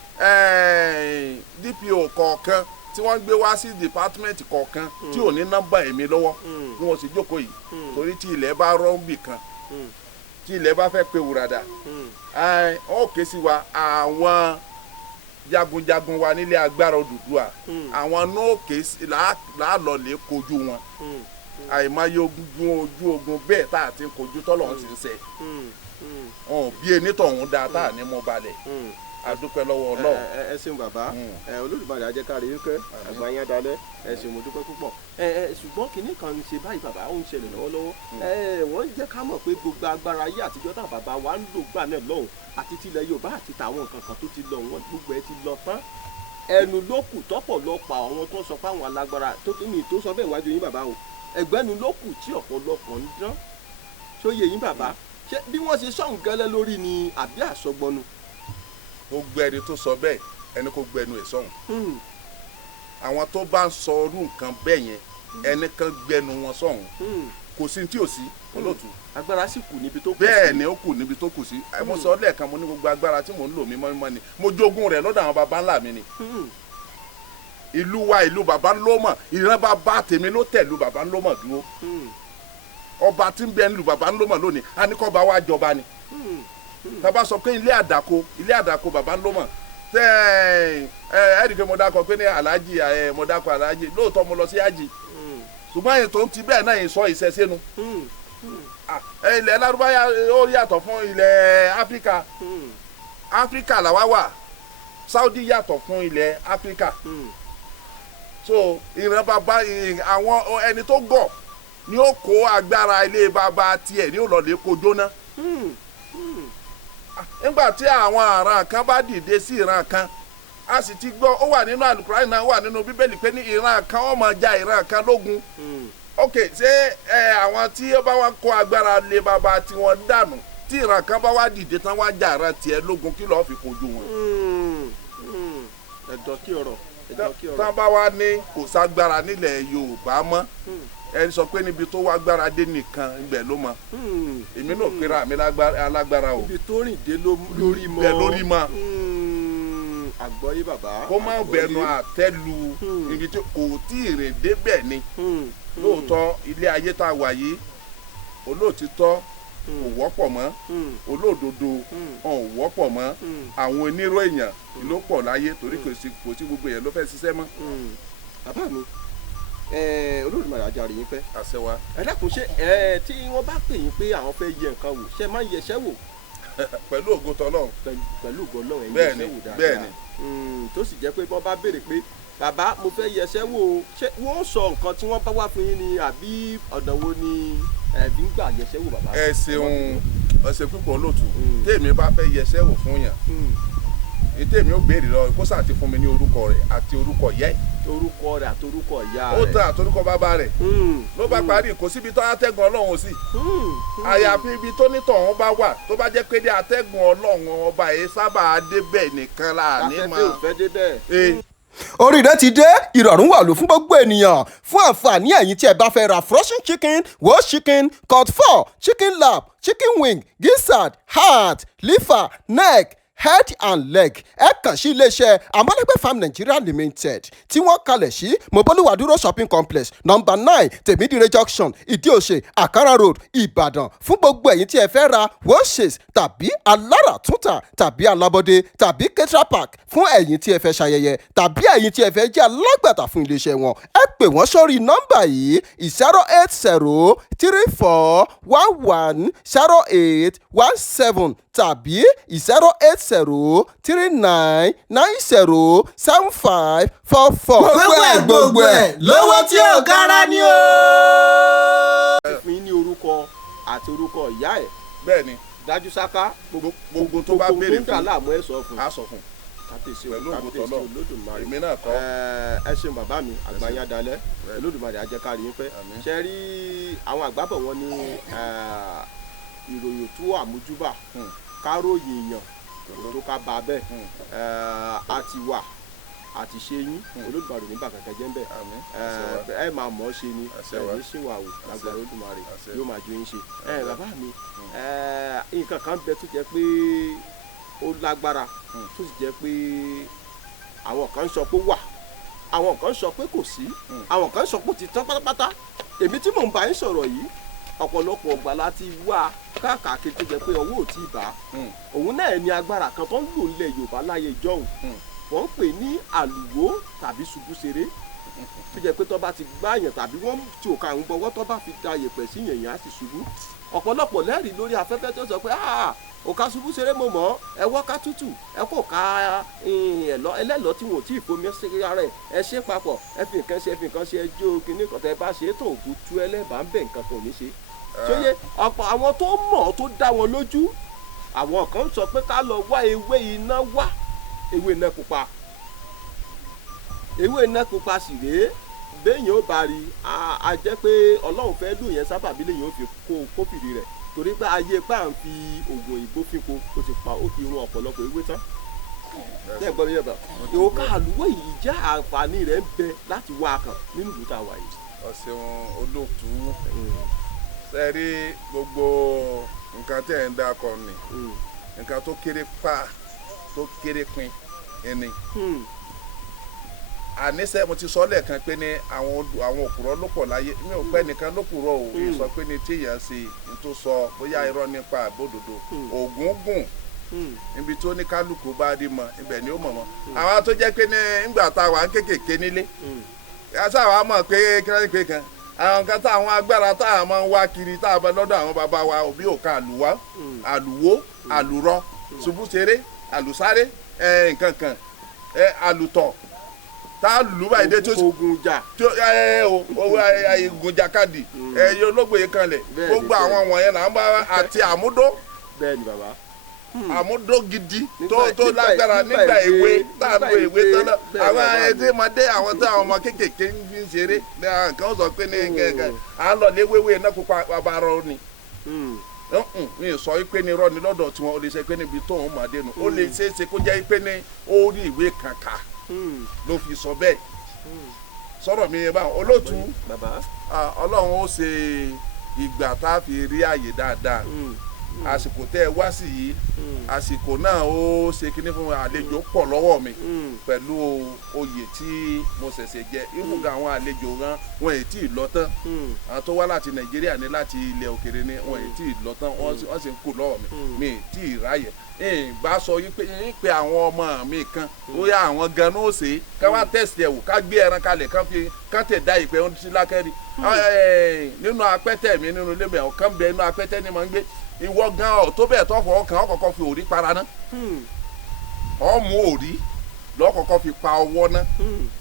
DPO kọ̀ọ̀kan tí wọ́n gbé wá sí dìpátímẹ́ǹtì kọ̀ọ̀kan tí ò ní nọ́mbà èmi lọ́wọ́ bí wọ́n sì jókòó yìí torí tí ilẹ̀ bá rọ́ǹbì kan tí ilẹ̀ bá fẹ́ pe wùràdà ó ké sí wa àwọn jagunjagun wa nílé agbára Odùduwà àwọn nóòkè làálọ̀lẹ̀ kojú wọn àìmọye ojú ogun bẹ́ẹ̀ tá a ti ń kojú tọ́lọ́run sì ń ṣe bí enítọ̀hún dáa tá a ní mú balẹ̀ adúpẹ́ lọ́wọ́ Ọlọ́run. ẹ ṣeun bàbá Olódùmarè ajẹ́kárí wípé àgbà yẹn dalẹ̀ ẹ ṣeun mo dúpẹ́ púpọ̀ ṣùgbọ́n kinní kan ń ṣe báyìí bàbá ó ń ṣẹlẹ̀ lọ́wọ́lọ́wọ́ wọ́n jẹ́ ká mọ̀ pé gbogbo agbára ayé àtijọ́ tá bàbá wa ń lò gbà náà lọ́hùn àti tilẹ̀ Yorùbá àti tàwọn nǹkan kan tó ti lọ wọn gbogbo ẹ ti lọ tán ẹnu ló kù tọ́pọ̀lọpọ̀ àwọn tó sọ fáwọn alágbára tó kí ni tó sọ bẹ́ẹ̀ wájú yín bàbá o ẹgbẹ́nu ló kù tí ọ̀pọ̀lọpọ̀ ń dán tó yẹ yín bàbá ṣé bí wọ́n ṣe sọ̀hún gẹ́lẹ́ lórí ni àbí àsọgbọnu. gbogbo ẹni tó sọ bẹ́ẹ̀ ẹni kò gbẹnu ẹ̀ sọ̀hún àwọn tó bá ń sọ irú nǹkan bẹ́ẹ̀ yẹn ẹni kan gbẹnu wọn sọ̀hún kò sí tí ò sí olóòtú. agbára sì kù níbi tó kù sí. bẹ́ẹ̀ ni ó kù níbi tó kù sí mo sọ lẹ́ẹ̀kan mo ní gbogbo agbára tí mò ń lò mímọ́ ni mo jogún rẹ̀ lọ́dọ̀ àwọn baba ńlá mi ni ìlú wa ìlú baba ńlọmọ ìran baba tèmi ló tẹ̀lú baba ńlọmọ dúró ọba tí ń bẹ nílùú baba ńlọmọ lónìí a ní kọ́ bá wa jọba ni tàbá sọ pé ilé àdàkọ baba ńlọmọ ẹ̀ẹ́dì pé mo dákọ̀ pé ní aláàjì mo dákọ̀ aláàjì lóòótọ́ mo lọ sí àjì ṣùgbọ́n èyí tó ń ti bẹ́ẹ̀ náà yìí sọ ìṣẹ́sẹ́nu ilẹ̀ lárúbáyà ó yàtọ̀ fún ilẹ̀ áfíríkà làwa wà Saudi yàtọ̀ fún ilẹ̀ áfíríkà so ìran bàbá àwọn ẹni tó gọ̀ ni ó kó agbára ilé bàbá tiẹ̀ ní òlọ́lẹ̀ kó jóná nígbà tí àwọn àràn kan bá dìde sí ìran kan a sì ti gbọ́ ó wà nínú àlùkùránì náà wà nínú bíbélì pé ní ìran kan ó máa ja ìran kan lógun ok ṣé àwọn tí ó bá wá kó agbára lé bàbá tí wọ́n dànù tí ìran kan bá wá dìde tán wá jà ìran tiẹ̀ lógun kí lọ́ọ́ fi kojú wọn. ẹ̀dọ̀ kí ọ̀rọ̀ tán bá wá ní kò ságbára nílẹ̀ Yorùbá mọ́ ẹni sọ pé níbi tó wá gbára dé nìkan ibẹ̀ ló mọ èmi náà pera mi alágbára o ibi tó rìn dé lórí mọ́ bẹ́ẹ̀ lórí mọ́ àgbọ́yé bàbá kó má bẹnu àtẹ́lu ibi tí kò tí ì rè débẹ̀ ni lóòótọ́ ilé ayé tá a wà yìí olóòtítọ́ kò wọ́pọ̀ mọ́ olódodo ò wọ́pọ̀ mọ́ àwọn onírò èèyàn ló pọ̀ láyé torí kò sí gbogbo èèyàn ló fẹ́ ṣiṣẹ́ mọ́. bàbá mi Olódùmarè ajáre yín fẹ́. àṣẹ wa. ẹ dákun ṣé tí wọ́n bá pè yín pé àwọn fẹ́ yẹ nǹkan wò ṣé máa ń yẹṣẹ́ wò. pẹ̀lú ògo tọ́lọ́run. pẹ̀lú ògo Ọlọ́run ẹ̀yin yẹṣẹ́ wò dáadáa. bẹ́ẹ̀ni tó sì jẹ́ pé wọ́n bá béèrè pé bàbá mo fẹ́ yẹṣẹ́ wò ṣé wọ́n sọ nǹkan tí wọ́n bá wá fún yín ni àbí ọ̀nà wo ni ẹ̀bí ń gbà yẹṣẹ́ wò bàbá. ẹ ṣeun ọ̀sẹ̀ púpọ̀ lóòtú tèmi bá fẹ́ yẹṣẹ́ wò fún yàn tèmi ó béèrè lọ kó sáà ti fún mi ní orúkọ rẹ̀ àti orúkọ yẹ orúkọ rẹ̀ àti orúkọ ìyá rẹ̀ ó tán àti orúkọ bàbá rẹ̀ ló bá parí kò síbi tó atẹ́gùn Ọlọ́run sí àyàfi ibi tó nítọ̀hún bá wà tó bá jẹ́ pé dé atẹ́gùn Ọlọ́run ọba yìí sábà débẹ̀ nìkan láàánú mọ́ afẹ́fẹ́ ò fẹ́ débẹ̀. orí rẹ ti dé ìrọ̀rùn wà ló fún gbogbo ènìyàn fún àǹfààní ẹ̀yin tí ẹ bá fẹ́ ra frozen chicken roast chicken cut 4 chicken lap chicken wing gizzard heart liver neck head and leg ẹ kàn sí iléeṣẹ́ Amọ́lẹ́gbẹ́ Farm Nigeria Limited tí wọ́n kalẹ̀ sí Moboluwaduro shopping complex number 9 Tèmídìrè junction Ìdí-Òṣè Àkàrà road Ìbàdàn fún gbogbo ẹ̀yin tí ẹ fẹ́ ra washes tàbí aláràtúntà tàbí alábọ́dé tàbí ketra pack fún ẹ̀yin tí ẹ fẹ́ ṣayẹyẹ tàbí ẹ̀yin tí ẹ fẹ́ jẹ́ alágbàtà fún iléeṣẹ́ wọn ẹ pè wọ́n sórí nọ́mbà yìí 08034110817 tàbí 08039907544. gbogbo ẹ̀ lówó tí ò kára ni o. fún yín ní orúkọ àti orúkọ ìyá ẹ̀. bẹ́ẹ̀ni dájú sáká gbogbo tó bá béèrè fún gbogbo láàmú ẹ̀ sọ fún. a sọ fún pẹ̀lú ògo tọ́lọ́ Olódùmarè èmi náà kọ́. ẹ ṣeun bàbá mi àgbáyé dalẹ̀ Olódùmarè ajẹ́kárí yín fẹ́. ṣe rí àwọn àgbàbọ̀ wọn ní ìròyìn tó àmójúbà káròyìn èèyàn tó ká bá bẹ́ẹ̀ àti wà àti ṣe yín Olódùmarè nígbà kankan jẹ́ ń bẹ̀ ẹ máa mọ̀ ọ́ ṣe ni ẹ̀yìn ṣìwà wò lágbára Olódùmarè yóò máa jó yín ṣe. bàbá mi nǹkan kan bẹ tó jẹ́ pé ó lágbára tó sì jẹ́ pé àwọn kan sọ pé wà àwọn kan sọ pé kò sí àwọn kan sọ pé ó ti tán pátápátá èmi tí mò ń bá yín sọ̀rọ̀ yìí ọ̀pọ̀lọpọ̀ ọgbà láti wá káàkiri tó jẹ́ pé ọwọ́ ò tí ì bá òun náà ní agbára kan tó ń lò nílẹ̀ Yorùbá láyé ìjọ́un wọ́n ń pè ní àlùwò tàbí ṣubú ṣeré tó jẹ́ pé tó bá ti gbáyàn tàbí wọ́n tí ò ka ń gbọ́wọ́ tó bá fi da yẹ̀pẹ̀ sí yẹ̀yàn á sì ṣubú ọ̀pọ̀lọpọ̀ lẹ́rìí lórí afẹ́fẹ́ tó sọ pé òka ṣubú ṣeré mo mọ̀ ẹ wọ́ ká tútù ẹ kò ká ẹlẹ́lọ́ tí wọn ò tí ì fomi ṣe ara ẹ ṣe papọ̀ ẹ fi nǹkan ṣe ẹjọ́ kínní kan tẹ bá ṣe é tó ògùn tú ẹlẹ́bàá ń bẹ̀ nǹkan kan ò ní ṣe sóye ọ̀pọ̀ àwọn tó mọ̀ tó dá wọn lójú àwọn kan sọ pé ká lọ wá ewé iná wá ewé iná pupa sì rèé béèyàn ó bá rí a jẹ́ pé Ọlọ́run fẹ́ lù yẹn sábàbí lèyìn ó fi kó kófìrí rẹ̀ torí pé ayé pé à ń fi oògùn òyìnbó fínko ó ti pa ó fi run ọ̀pọ̀lọpọ̀ ewé tán bẹ́ẹ̀ gbọ́dọ̀ yẹ bá ìwòká àlùwò yìí jẹ́ àǹfààní rẹ̀ ń bẹ láti wá a kàn nínú ìlú tá a wà yìí. ọ̀sẹ̀ olóòtú sẹ́rí gbogbo nǹkan tẹ̀ ń dákọ̀ ni nǹkan tó kéré pin ẹni àníṣe mo ti sọ lẹ́ẹ̀kan pé ní àwọn òpùrọ́ ló pọ̀ láyé mi ò pẹ́ nìkan ló pùrọ́ o sọ pé ní tí èèyàn ṣe ní tó sọ bóyá irọ́ nípa àbódodo ògùn gùn ibi tó ní kálukú bá rí mọ ibẹ̀ ni ó mọ̀ mọ́ àwọn tó jẹ́ pé ní ìgbà tá a wà ń kékèké nílé yàtọ̀ àwọn mọ̀ pé kíláàsì kan àwọn kan tá àwọn agbára tá a máa ń wá kiri tá a bá lọ́dọ̀ àwọn bàbá wa òbí òka àlùwá àlùwó àlùrọ ṣubúṣeré àlùsáré nǹkan kan àlùtọ̀ tá a lù báyìí dé tó ogun jà ogun jàkadì olóògbé kanlẹ̀ gbogbo àwọn wọ̀nyẹn là ń bá àti àmúdó bẹ́ẹ̀ ni bàbá àmúdó gidi tó lágbára nígbà èwe tá a lo èwe tán náà àwọn ẹdínmọdé àwọn tó àwọn ọmọ kéékèèké ń fi ṣeré nǹkan sọ pé ní nǹkan à ń lọ léwéwé náà kópa abarọ ni mi sọ pé ní irọ́ ni lọ́dọ̀ tiwọn ó lè ṣe pé níbi tó ń mọ̀dé nu ó lè ṣe é ṣe kó jẹ́ pé ní ó rí ìwé kàkà ló fi sọ bẹ́ẹ̀ sọ̀rọ̀ mi yẹn báwọn olóòtú ọlọ́run ó ṣe ìgbà tá a fi rí àyè dáadáa àsìkò tẹ́ ẹ wá sí yìí àsìkò náà ó ṣe kíní fún àlejò pọ̀ lọ́wọ́ mi pẹ̀lú oyè tí mo ṣẹ̀ṣẹ̀ jẹ ìfúnga àwọn àlejò gan wọn èyí tí ì lọ tán àwọn tó wá láti nàìjíríà ní láti ilẹ̀ òkèèrè ní wọn èyí tí ì lọ tán wọ́n sì ń kú lọ́wọ́ mi èyí tí ì ráyè bá sọ yí pé àwọn ọmọ mi kan ó yá àwọn gan ní ó ṣe é ká wá tẹ̀sí ẹ̀ wò ká gbé ẹran kalẹ̀ ká tẹ̀ dá ìpẹ́ ohun tí lákẹ́rì nínú apẹ́tẹ́ mi nínú ilé mi ọ̀kan bẹ nínú apẹ́tẹ́ ni mo ń gbé ìwọ gan ọ tó bẹ́ẹ̀ tó fọwọ́ kan ọkọ̀ọ̀kan fi òrí para ná ọmú òrí lọ́kọ̀ọ̀kan fi pa ọwọ́ ná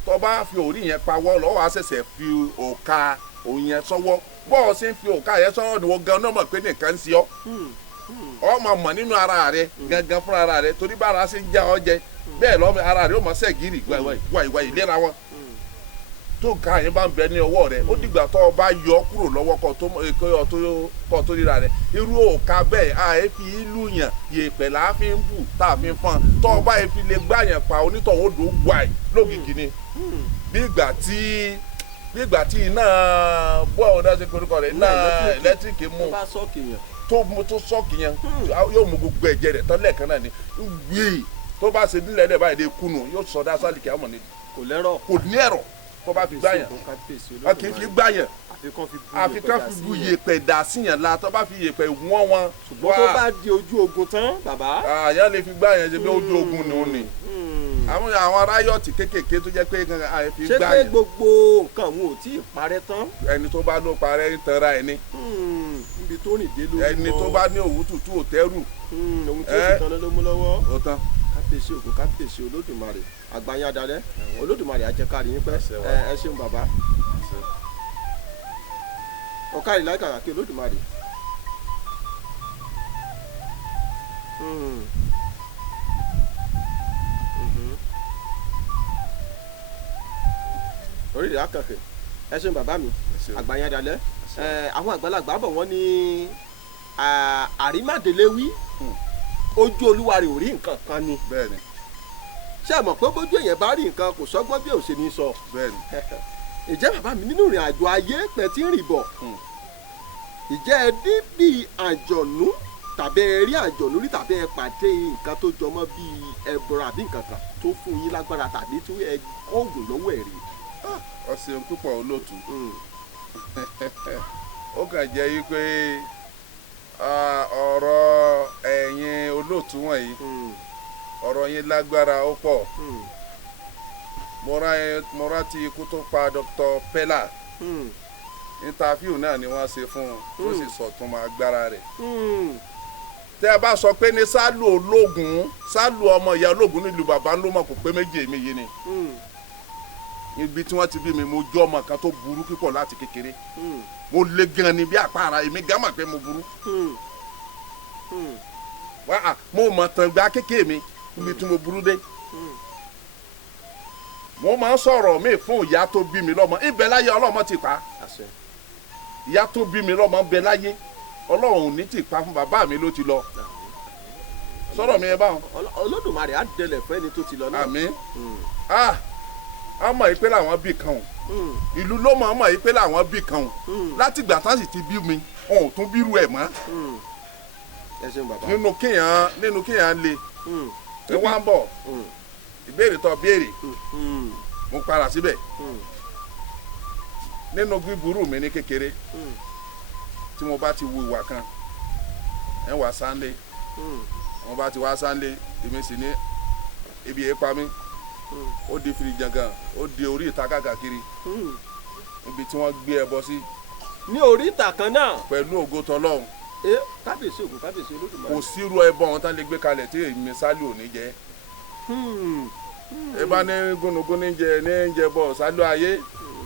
tó bá fi òrí yẹn pa ọwọ́ lọ́wọ́ á ṣẹ̀ṣẹ̀ fi òka òun yẹn sọ́wọ́ bọ́ọ̀ sí ń fi òka yẹn sọ́wọ́ ni wọ́n gan náà mọ̀ pé nìkan ń ṣe ọ́ ọmọ mọ̀ nínú ara rẹ gangan fún ara rẹ torí bára ṣe ń já ọ jẹ bẹ́ẹ̀ lọ́mọ ara rẹ ó mọ̀ ṣẹ́gìrì wà ìlera wọn tó nǹkan yẹn bá ń bẹ ní ọwọ́ rẹ ó dìgbà tó o bá yọ kúrò lọ́wọ́ kó tó ríra rẹ irú òka bẹ́ẹ̀ àì fi ìlú yàn yèèpẹ̀ là á fi ń bù tá a fi ń fọ́n tó o bá yẹ fi lè gbá yẹn pa onítọ̀hún odò wáì lógìkì ni bí ìgbà tí iná bọ́ ọ̀dọ́ ṣe korúkọ rẹ̀ iná ẹ̀lẹ́tíríkì mú tó sọ́ọ̀kì yẹn yóò mú gbogbo ẹ̀jẹ̀ rẹ̀ tán lẹ́ẹ̀kan náà ni wíì tó bá ṣe nílẹ̀ ẹ̀ báyìí lè kùnú yóò sọdá sálìkì àmọ́ ni kò ní ẹ̀rọ̀ tó bá fi gbáyàn a kì í fi gbáyàn àfikán fi bu yèèpẹ̀ dà síyàn la tó bá fi yèèpẹ̀ wọ́n wọn. ṣùgbọ́n tó bá di ojú ogun tán bàbá. àyàn lè fi gbáyàn ṣe pé ojú ogun ni ó ní. àwọn ráyọ̀tì kéékèèké tó jẹ́ pé àyè fi gbáyàn. ṣé pé gbogbo nǹkan wọn ò tí ì parẹ́ tán. ẹni tó bá ló parẹ́ ń tanra ẹni. ibi tó rìn dé lórí wọn. ẹni tó bá ní òwú tútù ò tẹ́rù. ohun tí ó ti tán ló mú lọ́wọ́. ó tán. kábíyèsí ògùn kábíyèsí olódùmarè àgbáyé adalẹ olódùmarè àjẹkárí yín pẹ́ ẹ ṣeun bàbá ọkàrí láìka kí olódùmarè. orí rẹ̀ akànkè ẹ ṣeun bàbá mi àgbáyé adalẹ àwọn àgbàlagbà bọ̀ wọ́n ní àrímàdélé wí ojú olúwa rẹ̀ ò rí nǹkan kan ni. bẹ́ẹ̀ni. ṣé ẹ mọ̀ pé bójú èèyàn bá rí nǹkan kò sọ́gbọ́n bí òṣèlú sọ. bẹ́ẹ̀ni. ìjẹ́ bàbá mi nínú ìrìn àjò ayé pẹ̀ tí ń rìn bọ̀. ìjẹ́ ẹ dé bíi àjọ̀nú tàbí ẹ rí àjọ̀nú rí tàbí ẹ pàdé nǹkan tó jọmọ́ bíi ẹbọra àbí nǹkan kan tó fún yín lágbára tàbí tó ẹ kóògùn lọ́wọ́ ẹ̀ rí. ó ṣeun púpọ̀ olóòtú. ó kàn jẹ́ yí pé ọ̀rọ̀ ẹ̀yin olóòtú wọ̀nyí ọ̀rọ̀ yín lágbára ó pọ̀ mo rántí ikú tó pa Dr. Pella interview náà ni wọ́n ṣe fún un tó sì sọ̀tún máa gbára rẹ̀ tẹ́ ẹ bá sọ pé ní sálù ológun sálù ọmọ ìyá ológun nílùú bàbá ló mọ̀ kó pé méjì èmi yìí ni ibi tí wọ́n ti bí mi mo jọ́ ọmọ kan tó burú pípọ̀ láti kékeré mo le gan ni bí àpáàrà èmi gan mà pé mo burú mo mọ̀ tàn gba kékeré mi níbi tí mo burú dé mo máa ń sọ̀rọ̀ mi fún ìyá tó bí mi lọ́mọ ibẹ̀ láyé ọlọ́mọ ti pa ìyá tó bí mi lọ́mọ ń bẹ láyé ọlọ́run ò ní ti pa fún bàbá mi ló ti lọ sọ̀rọ̀ mi yẹn báwọn. olódùmarè á dẹlẹ̀ fún ẹni tó ti lọ náà. àmín a mọ̀ yìí pé làwọn bí kan o ìlú ló mọ̀ yìí pé làwọn bí kan o láti ìgbà tá sì ti bí mi wọn ò tún bírú ẹ̀ mọ́ nínú kéèyàn le ẹ wá ń bọ̀ ìbéèrè tó béèrè mo padà síbẹ̀ nínú bíburú mi ní kékeré tí mo bá ti wu ìwà kan ẹ wà sáńlé wọ́n bá ti wá sáńlé èmi sì ní ibi yẹn pa mí ó di fìrì jàngàn ó di orí ìta káàkiri ibi tí wọ́n gbé ẹbọ sí. ní orí ìta kan náà. pẹ̀lú ògo tọlọ́run. kábíyèsí ògùn kábíyèsí olódùmarè. kò sírú ẹbọ wọn tán lè gbé kalẹ̀ tí èmi sálì ò ní jẹ. ẹ bá ní gúnugún ní jẹ bọ sálù ayé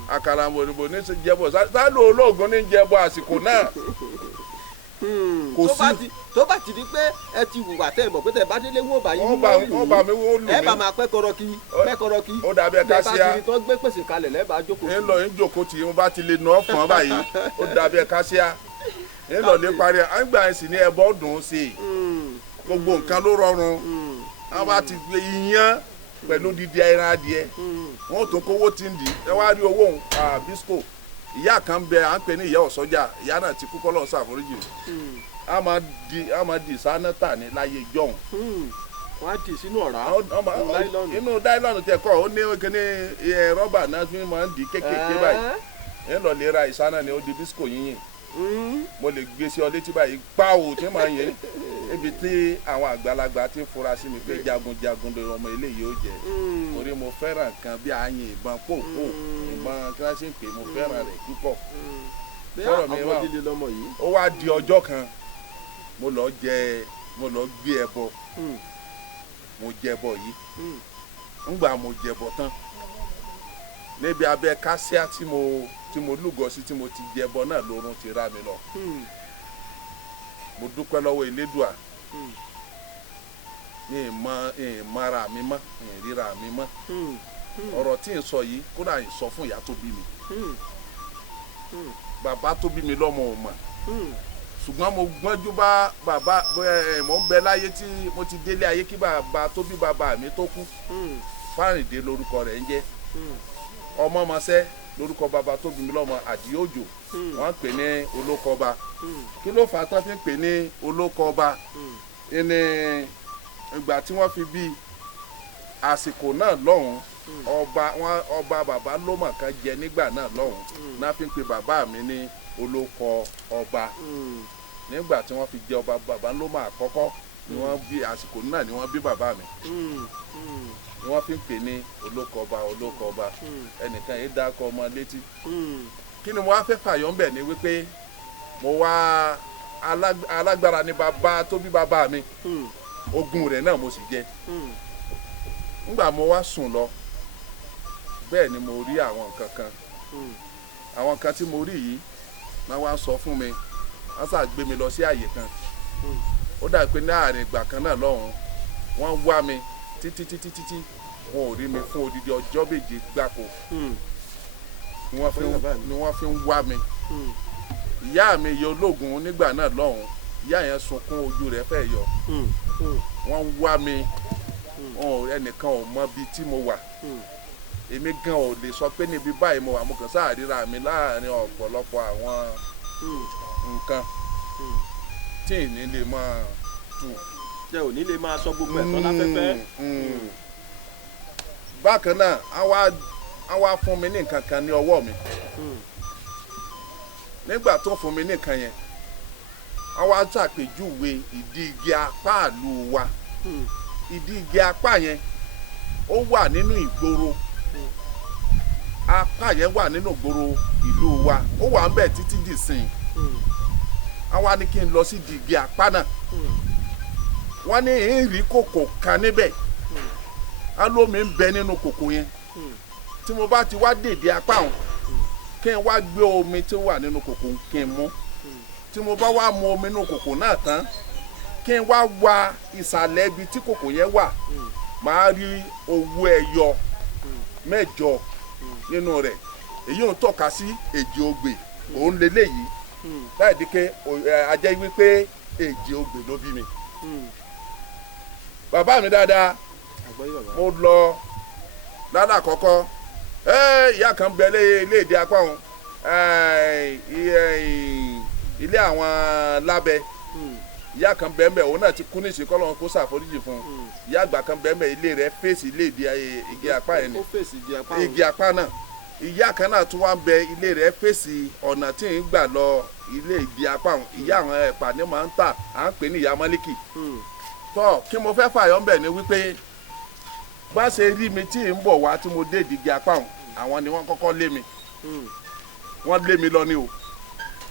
àkàrà mòdìbò ní jẹ bọ sálù olóògùn ní jẹ bọ àsìkò náà. kò sí tó bá ti di pé ẹ ti wùwà tẹ mọ̀ pé tẹ bá délé wọ́n bá yín wọ́n bá mi wọ́n lù mí. ẹ bá máa pẹ́ kọ́rọ́kí ó dàbí ẹ ká sí a. bẹ́ẹ̀ bá ti di tó gbé pèsè kalẹ̀ lẹ́ẹ̀bà jókòó. ń lọ ń jókòó tì í mo bá ti lè nà ọ́ fún ọ báyìí ó dàbí ẹ ká sí a. ń lọ lè parí àgbà yẹn sì ní ẹbọ dùn ún sí i gbogbo nǹkan ló rọrùn wọ́n bá ti gbé iyán pẹ̀lú dídí ẹran adìẹ wọ́n tó kówó tí ń dì ẹ wá rí owó bisco ìyá kan bẹ à ń pè ní ìyá ọ̀sọ́jà ìyá náà ti kú kọ́lọ́ ṣàforíjì a máa di sánátà ní láyé jọ̀hún. wọ́n á dì sínú ọ̀rá inú dáìlọ́nù tẹ kọ́ ó ní kíní rọ́bà náà fi máa ń di kéékèèké báyìí ẹ lọ lè ra ìsáná ni ó di bísíkò yíyìn mo lè gbé sí ọ létí báyìí páwò tí màá yẹ ibi tí àwọn àgbàlagbà ti ń fura sí mi pé jagunjagun lórí ọmọ eléyìí ó jẹ torí mo fẹ́ràn nǹkan bí àyìn ìbọn pòpò ìbọn kí wọ́n ṣe ń pè mo fẹ́ràn rẹ̀ púpọ̀ fọ́rọ̀ mi wà ó wá di ọjọ́ kan mo lọ gbé ẹbọ mo jẹbọ yìí ńgbà mo jẹbọ tán níbi abẹ́ kásíá tí mo lúgọ sí tí mo ti jẹbọ náà lórun ti rá mi lọ mo dúpẹ́ lọ́wọ́ Elédùà ní ìmọ̀ra mi mọ́ ìríra mi mọ́ ọ̀rọ̀ tí ń sọ yìí kódà ń sọ fún ìyá tó bí mi bàbá tó bí mi lọ́mọ ò mọ̀ ṣùgbọ́n mo gbọ́njú bá bàbá mo ń bẹ láyé tí mo ti délé ayé kí bàbá tó bí bàbá mi tó kú Fárìndé lórúkọ rẹ̀ ń jẹ́ ọmọọmọṣẹ́ lórúkọ bàbá tó bí mi lọ́mọ Àdìójò wọ́n ń pè ní Olókọba kí ló fà á tán fi ń pè ní Olókọba ní ìgbà tí wọ́n fi bí àsìkò náà lọ́hùn ọba bàbá lómọ kan jẹ nígbà náà lọ́hùn náà fi ń pe bàbá mi ní Olókọ ọba nígbà tí wọ́n fi jẹ ọba bàbá lómọ àkọ́kọ́ ni wọ́n bí àsìkò náà ni wọ́n bí bàbá mi ni wọ́n fi ń pè ní Olókọba Olókọba ẹnìkan yìí dákọ ọmọ létí kí ni mo wá fẹ́ fàyọ́ ń bẹ̀ ni wípé mo wá alágbára ní bàbá tó bí bàbá mi ogun rẹ̀ náà mo sì jẹ nígbà mo wá sùn lọ bẹ́ẹ̀ ni mo rí àwọn nǹkan kan àwọn kan tí mo rí yìí náà wá sọ fún mi wọ́n sà gbé mi lọ sí àyè kan ó dà pé ní àárín ìgbà kan náà lọ́hùn wọ́n wá mi títí wọn ò rí mi fún odidi ọjọ́ méje gbáko ni wọ́n fi ń wá mi ìyá mi yẹ ológun nígbà náà lọ́hùn ìyá yẹn sunkún ojú rẹ̀ fẹ́ yọ wọ́n wá mi ẹnìkan ò mọ ibi tí mo wà èmi gan ò lè sọ pé níbi báyìí mo wà mo kàn sáà ríra mi láàrin ọ̀pọ̀lọpọ̀ àwọn nǹkan tí ì ní lè máa tù. jẹ́ ò ní lè máa sọ gbogbo ẹ̀tọ́ láfẹ́fẹ́. bákan náà á wá fún mi ní nǹkan kan ní ọwọ́ mi nígbà tó fún mi ní nǹkan yẹn á wá ṣàpèjúwe ìdí igi apá ìlú wa ìdí igi apá yẹn ó wà nínú ìgboro apá yẹn wà nínú ìgboro ìlú wa ó wà ń bẹ̀ títí dìsìn á wá ní kí n lọ sí ìdí igi apá náà wọ́n ní ìrì kòkò kan níbẹ̀ alómi ń bẹ nínú kòkò yẹn tí mo bá ti wá dèdè apá òun kí n wá gbé omi tí ó wà nínú kòkò kí n mú tí mo bá wá mu omi nínú kòkò náà tán kí n wá wa ìsàlẹ̀ ibi tí kòkò yẹn wà màá rí owó ẹyọ 8 nínú rẹ̀ èyí ò tọ́ka sí èjì ogbè òun lélẹ́yìí láì di pé ajẹ́ wípé èjì ogbè ló bí mi. Bàbá mi dáadáa mo lọ lálẹ́ àkọ́kọ́ ìyá kan bẹ ilé èdè apá òun ilé àwọn lábẹ́ ìyá kan bẹ́ẹ̀ òun náà ti kú nísìnyí kọ́ lọ́wọ́ kó ṣàforíjì fún un ìyá àgbà kan bẹ́ẹ̀ ilé rẹ̀ fèsì ilé igi apá yẹn ni igi apá náà ìyá kan náà tún wá ń bẹ ilé rẹ̀ fèsì ọ̀nà tí ń gbà lọ ilé igi apá òun ìyá àwọn ẹ̀pà ni máa ń tà à ń pè ní ìyá mọ́líkì tọ́ kí mo fẹ́ fàyọ́ ń bẹ̀ ni wípé bá ṣe rí mi tí ń bọ̀ wá tí mo dé ìdíje apá àwọn ni wọ́n kọ́kọ́ lé mi wọ́n lé mi lọ ni o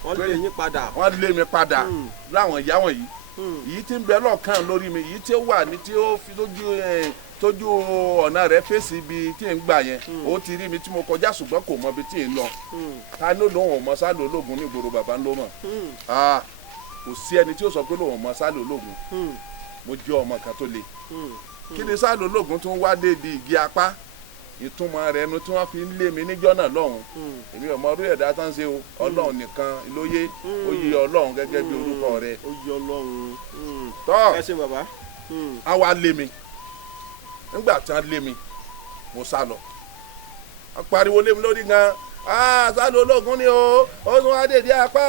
wọ́n lé yín padà wọ́n lé mi padà láwọn ìyá wọ̀nyí èyí tí ń bẹ lọ́ọ̀kan lórí mi èyí tí ó wà ní tí ó fi tójú ọ̀nà rẹ̀ fèsì ibi tí ń gbà yẹn ó ti rí mi tí mo kọjá ṣùgbọ́n kò mọ ibi tí ń lọ ta ló lóun ọmọ sálò ológun ní ìgboro bàbá ń ló mọ̀ kò sí ẹni tí ó sọ pé lóun ọmọ sálò ológun mo jẹ́ ọmọ kan tó le kí ni sálò ológun tún wá dé di igi apá ìtumọ̀ rẹ̀ nu tí wọ́n fi ń lé mi níjọ́ náà lọ́hùn èmi ọmọ orí ẹ̀dá tán ṣe o ọlọ́run nìkan lóye ó yẹ ọlọ́run gẹ́gẹ́ bí orúkọ rẹ̀ ó yẹ ọlọ́run tọ́ ẹ ṣe bàbá a wá lé mi nígbà tí wọ́n lé mi mo sá lọ wọ́n pariwo lé mi lórí gan sálò ológun ni o ó tún wá dé di apá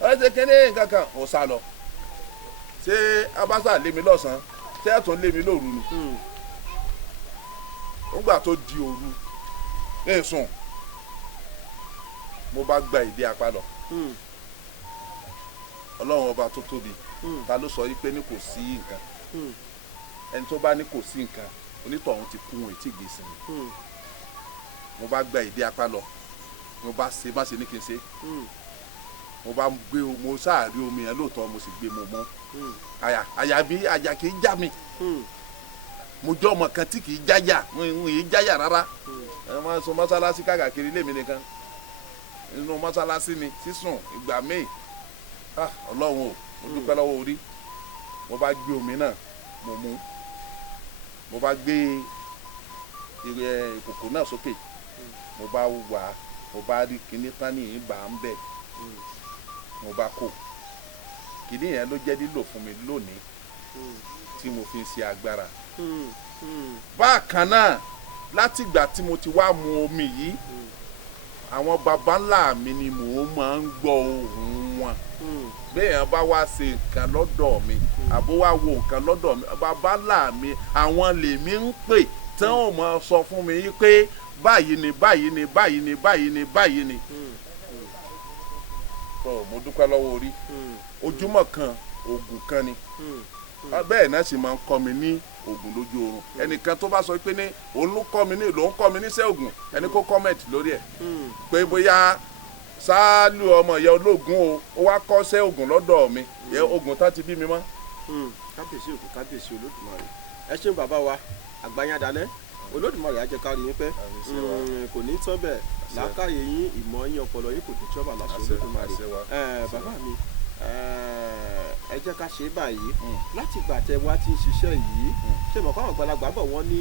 ó ṣe kíní kankan mo sá lọ ṣé abáṣà lé mi lọ́sàn-án ṣé ẹ̀ tún lé mi lóru ni nígbà tó di òru èsùn mo bá gba ìdí apá lọ ọlọ́run ọba tó tóbi ta ló sọ yìí pé ní kò sí nǹkan ẹni tó bá ní kò sí nǹkan onítọ̀hún ti kú wọn ètí gbèsè mi mo bá gba ìdí apá lọ mo bá ṣe má ṣe ní kí n ṣe mo bá gbé mo sáàrí omi yẹn lóòótọ́ mo sì gbé mo mọ́ àyà bí àjà kì í já mi mo jẹ́ ọmọ kan tí kì í jáyà n yìí jáyà rárá ẹ máa sọ mọ́sálásí káàkiri ilé mi nìkan inú mọ́sálásí ni sísùn ìgbà míì ọlọ́run o mo dúpẹ́ lọ́wọ́ orí mo bá gbé omi náà mo mú mo bá gbé ìkòkò náà sókè mo bá wà mo bá rí kinní tán ní ìbà ń bẹ̀ mo bá kó kinní yẹn ló jẹ́ lílò fún mi lónìí tí mo fi ń ṣe agbára bákan náà látìgbà tí mo ti wá mu omi yìí àwọn baba ńlá mi ni mò ń máa ń gbọ́ ohùn wọn béèyàn bá wá ṣe nǹkan lọ́dọ̀ mi àbó wá wo nǹkan lọ́dọ̀ mi baba ńlá mi àwọn lèmi ń pè tí wọ́n máa sọ fún mi pé báyìí ni báyìí ni báyìí ni báyìí ni báyìí ni mo dúpẹ́ lọ́wọ́ orí ojúmọ́ kan oògùn kan ni bẹ́ẹ̀ náà sì máa ń kọ́ mi ní oògùn lójú oorun ẹnìkan tó bá sọ pé ní òun ló ń kọ́ mi níṣẹ́ oògùn ẹni kó kọ́mẹ̀tì lórí ẹ̀ pé bóyá Sálù ọmọ ìyá ológun o ó wá kọ́ṣẹ́ oògùn lọ́dọ̀ mi yẹ oògùn tá ti bí mi mọ́. kábíyèsí òkú kábíyèsí olódùmarè ẹ ṣeun bàbá wa àgbáyádalẹ́ olódùmarè á jẹ́ ká rí yín pẹ́ kò ní tán bẹ́ẹ̀ làákàyè yín ìmọ̀ yín ọpọlọ yín kò ní tí ọba láṣẹ olódùmarè bàbá mi ẹ jẹ́ ká ṣe báyìí láti ìgbà tẹ wá tí ń ṣiṣẹ́ yìí ṣe mọ̀ fáwọn àgbàlagbà bọ̀ wọ́n ní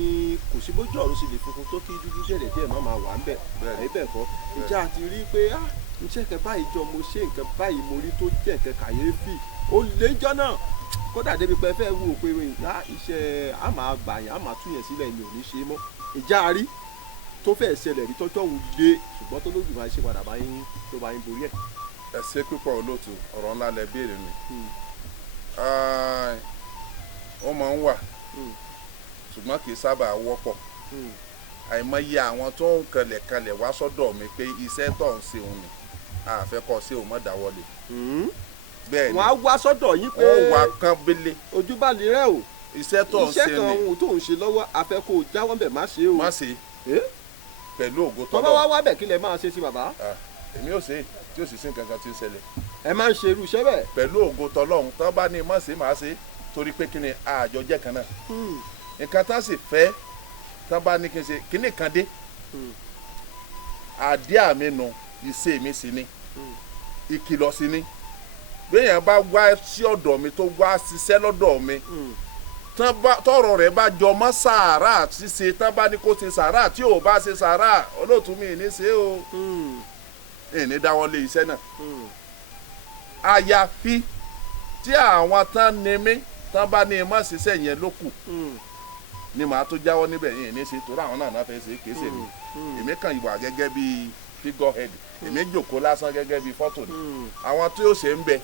kò sí bójú ọ̀run sì lè funfun tó kí dúdú jẹ̀rẹ̀ díẹ̀ má máa wà ń bẹ̀ àyè bẹ́ẹ̀ kọ́ ìjà àti rí pé iṣẹ́ kẹ báyìí jọ mo ṣe nǹkan báyìí mo rí tó jẹ́ nǹkan kàyéfì ó lé jọ náà kódà débi pé fẹ́ wò pé iṣẹ́ a máa gbà yẹn a máa tún yẹn sílẹ̀ mi ò ní ṣe mọ́ ìjà rí tó fẹ́ ṣẹlẹ̀ rí tọ́jọ́ òun lé ṣùgbọ́n tó lójú máa ṣe padà báyìí tó bá yín borí ẹ̀. ẹ ṣe púpọ̀ olóòtú ọ̀rọ̀ ńlá lẹ béèrè mi ó máa ń wà ṣùgbọ́n kì í sábà wọ́pọ̀ àìmọye àwọn tó ń kalẹ̀ wá sọ́dọ̀ mi pé iṣẹ́ tó ń ṣe òun ni àfẹ́kọ̀ ṣe òun mọ̀ dáwọ́lé bẹ́ẹ̀ ni wọ́n á wá sọ́dọ̀ yín pé ó wà kán bélé ojúbàlẹ̀ rẹ o iṣẹ́ tó ń ṣe ni iṣẹ́ kan ohun tó ń ṣe lọ́wọ́ afẹ́kọ̀ jáwọ́ bẹ̀ má ṣe o má ṣe pẹ̀lú ògo tọ́lọ́ tọ́ba wá wá bẹ̀ kí lẹ máa ṣe sí bàbá. èmi ò ṣe tí ò sì sí nǹkan kan tí ń ṣẹlẹ̀. ẹ máa ń ṣe irú iṣẹ́ bẹ́ẹ̀. pẹ̀lú ògo tọ́lọ́hún tán bá ní má ṣe máa ṣe torí pé kí ni àjọ jẹ́ kan náà. nǹkan tá sì fẹ́ tán bá ní kí n ṣe kíní kan dé. àdé àmì nu iṣẹ́ mi sí ni ìkìlọ̀ sí ni béèyàn bá wá sí ọ̀dọ̀ mi tó wá ṣiṣẹ́ lọ́dọ̀ mi tọrọ rẹ̀ bá jọ mọ́ sàárà ṣíṣe tán bá ní kó ṣe sàárà tí ò bá ṣe sàárà olóòtú mi ní ṣe o ní dáwọ́lé iṣẹ́ náà àyàfi tí àwọn tán ní mí tán bá ní má ṣiṣẹ́ yẹn ló kù ni màá tó jáwọ́ níbẹ̀ yìí ní ṣe torí àwọn náà fẹ́ ṣe kéṣe mi èmi kàn ìwà gẹ́gẹ́ bí figurehead èmi jòkó lásán gẹ́gẹ́ bí fọ́tò ni àwọn tí ó ṣe ń bẹ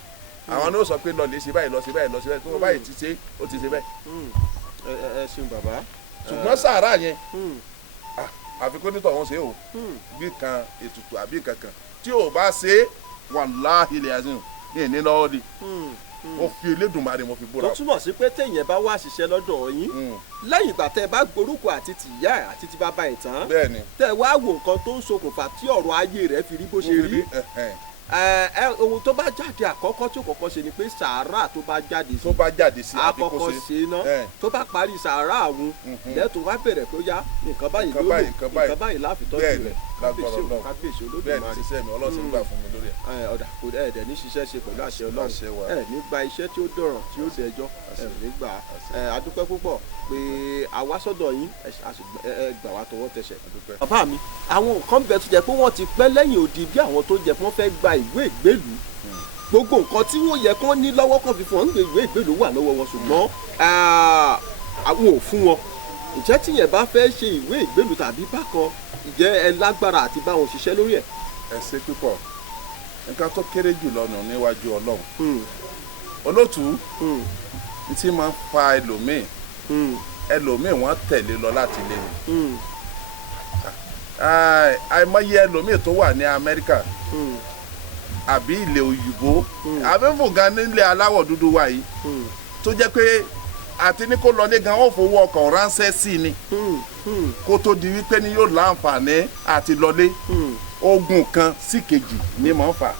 àwọn ní ó sọ pé lọ lè ṣe báyìí lọ ṣe báyìí lọ ṣe báyìí tó báyìí ti ṣe ó ti ṣe bẹ́ẹ̀. ẹ ṣeun bàbá. ṣùgbọ́n sàárà yẹn àfikún nítọ̀ wọn ṣe o bí kan ètùtù àbí kankan tí ò bá ṣe wàláhì ilẹ̀ azim ní ìní lọ́wọ́ di ó fi Elédùmarè mo fi búra. tó túmọ̀ sí pé téèyàn bá wá ṣiṣẹ́ lọ́dọ̀ yín lẹ́yìn ìgbà tẹ́ ẹ bá gborúkọ àti tìyá ẹ̀ àti ti bàbá ẹ̀ tán tẹ́ ẹ wá wo nǹkan tó ń ṣokùnfà tí ọ̀rọ̀ ayé rẹ̀ fi rí bó ṣe rí ohun tó bá jáde àkọ́kọ́ tí ó kọ́kọ́ ṣe ni pé sàárà tó bá jáde sí àkọ́kọ́ ṣe ná tó bá parí sàárà àwọn lẹ́tọ̀ wá bẹ̀rẹ̀ pé ó yá nǹkan báyìí ló lò nǹkan báyìí láfitọ́jú rẹ̀ kábíyèsí olódùmarè ṣiṣẹ́ mi ọlọ́sìn gbà fún mi lórí ẹ̀. ọ̀dà kò ẹ̀ẹ́dẹ̀ ní ṣiṣẹ́ ṣe pẹ̀lú àṣẹ Ọlọ́run ẹ̀ nígbà iṣẹ́ tí ó dọ̀ràn tí ó dẹjọ́ ẹ̀ nígbà adúpẹ́ púpọ̀ pé àwa sọ́dọ̀ yín ẹ gbà wá tọwọ́ tẹsẹ̀. bàbá mi àwọn nǹkan bẹ tó jẹ́ pé wọ́n ti pẹ́ lẹ́yìn odi bí àwọn tó jẹ́ pé wọ́n fẹ́ gba ìwé ìgbélùú gbogbo nǹkan tí wọ́n yẹ kán ní lọ́wọ́ kan fi fún wọn ń gbé ìwé ìgbélùú wà lọ́wọ́ wọn ṣùgbọ́n àwọn ò fún wọn ìjẹ́ tíyẹn bá fẹ́ ṣe ìwé ìgbélùú tàbí bákan ìjẹ́ ẹ lágbára àti bá wọn ṣiṣẹ́ lórí ẹ̀. ẹ ṣe púpọ̀ nǹkan tó kéré jù lọ́nà níwájú Ọlọ́run olótú tí máa ń fa ẹlòmíì wọ́n tẹ̀lé lọ láti lé ni àìmọye ẹlòmíì tó wà ní Amẹ́ríkà àbí ilẹ̀ òyìnbó àbẹ́fọ̀gán nílẹ̀ aláwọ̀ dúdú wa yìí tó jẹ́ pé àti ní kó lọlé gan ó fowó ọkọ̀ ránṣẹ́ sí ni kó tó di wípé ni yóò láǹfààní àti lọlé ogun kan sí kejì ni mò ń fà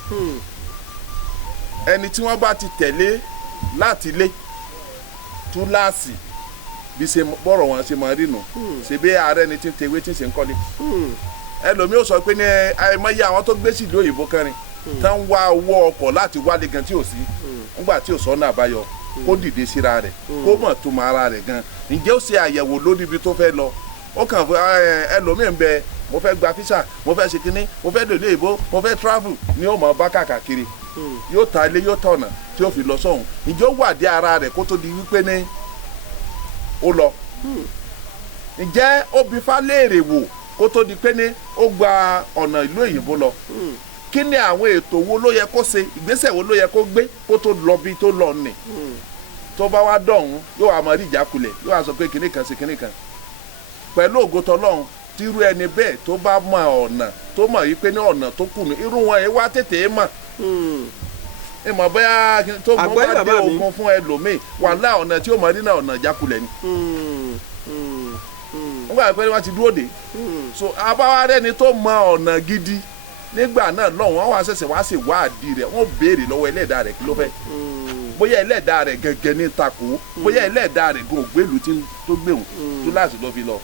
ẹni tí wọ́n bá ti tẹ̀lé láti lé túláàsì bí ṣe bọ́rọ̀ wọn ṣe máa rí nù ṣe bí ààrẹ ni tí ń tewé tí ń ṣe ń kọ́lé ẹlòmíì ó sọ pé ní àìmọye àwọn tó gbé sílùú òyìnbó kẹrin tán wá owó ọkọ̀ láti wálé gan tí ò sí nígbà tí ò sọ́nà àbáyọ kó dìde síra rẹ̀ kó mọ̀ tó mọ ara rẹ̀ gan ǹjẹ́ ó ṣe àyẹ̀wò lórí ibi tó fẹ́ lọ ó kàn fún ẹlòmíì ń bẹ mo fẹ́ gba físà mo fẹ́ ṣe kínní mo fẹ́ dòlé ìbò mo fẹ́ travel ni ó mọ̀ bá kàkiri yóò ta ilé yóò tọ̀nà tí ó fi lọ sọ́hun ǹjẹ́ ó wà dé ara rẹ̀ kó tó di wípé ní ó lọ ǹjẹ́ ó bi fáléèrè wò kó tó di pé ní ó gba ọ̀nà ìlú òyìnbó lọ kí ni àwọn ètò wo ló yẹ kó ṣe ìgbésẹ̀ wo ló yẹ kó gbé kó tó lọ bí tó lọ nì tó bá wá dọ̀hún yóò wá mọ̀ rí ìjákulẹ̀ yóò wá sọ pé kinní kan sí kinní kan pẹ̀lú ògo tọlọ́run tírú ẹni bẹ́ẹ̀ tó bá mọ ọ̀nà tó mọ̀ yí pé ní ọ̀nà tó kù ní irú wọn yìí wá tètè mọ̀ ìmọ̀ bóyá tó mọ̀ bá dé ogun fún ẹlòmíì wàhálà ọ̀nà tí ó mọ̀ rí náà ọ̀nà ìjákulẹ̀ ni wọ́n gbà pé wọ́n ti dúró dé so abáwá rẹ́ni tó mọ ọ̀nà gidi nígbà náà lọ́wọ́ wọn wá ṣẹ̀ṣẹ̀ wá ṣèwádìí rẹ̀ wọ́n béèrè lọ́wọ́ ẹlẹ́dàá rẹ̀ kí ló fẹ́ bóyá ẹlẹ́dàá rẹ̀ gẹ́gẹ́ ní takò bóyá ẹlẹ́dàá rẹ̀ gan ògbélu tó gbéhùn tó láti lọ́ fi lọ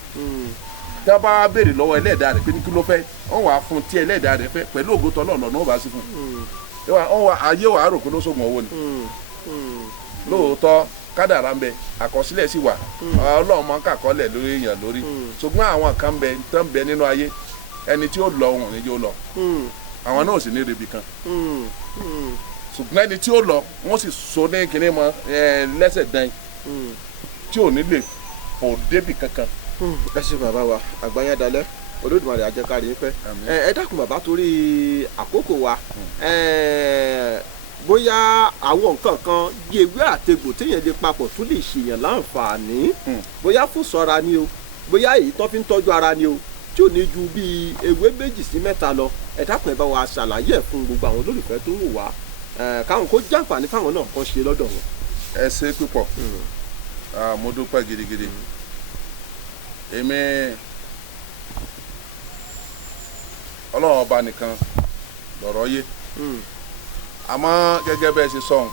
tí wọ́n bá wá béèrè lọ́wọ́ ẹlẹ́dàá rẹ̀ pé ní kí ló fẹ́ wọ́n wá fún tí ẹlẹ́dàá rẹ̀ fẹ́ pẹ̀lú ògo tọ́lọ́ ọ̀nà ó bá sí fún ayé wàá rò pé ló sógun owó ni lóòótọ́ kádàrá ń bẹ àkọsílẹ̀ sì wà Ọlọ́run máa ń kàkọ́lẹ̀ lórí èèyàn lórí ṣùgbọ́n àwọn kan ń bẹ tán ń bẹ nínú ayé ẹni tí ó lọ òun ni yóò lọ àwọn náà sì ní rebi kan ṣùgbọ́n ẹni tí ó lọ wọ́n sì so ní kinní mọ́ lẹ́sẹ̀ dán tí ò ní lè fò débì kankan. ẹ ṣe bàbá wa àgbáyé dalẹ̀ Olódùmarè àjẹkárí ń fẹ́ ẹ dákun bàbá torí àkókò wa bóyá àwọn nǹkan kan bí ewé àtegbò téèyàn lè papọ̀ tún lè ṣèyàn láǹfààní bóyá fún ṣọ́ra ni o bóyá èyí tó fi ń tọ́jú ara ni o tí ò ní ju bíi ewé 2 sí 3 lọ ẹ dákun ẹ bá wa ṣàlàyé ẹ̀ fún gbogbo àwọn olólùfẹ́ tó ń wò wá káwọn kó jàǹfààní fáwọn náà kan ṣe lọ́dọ̀ wọn. ẹ ṣe púpọ̀ mo dúpẹ́ gidigidi èmi Ọlọ́run ọba nìkan lọ̀rọ̀ yé àmọ́ gẹ́gẹ́ bẹ́ẹ̀ ṣe sọ̀hún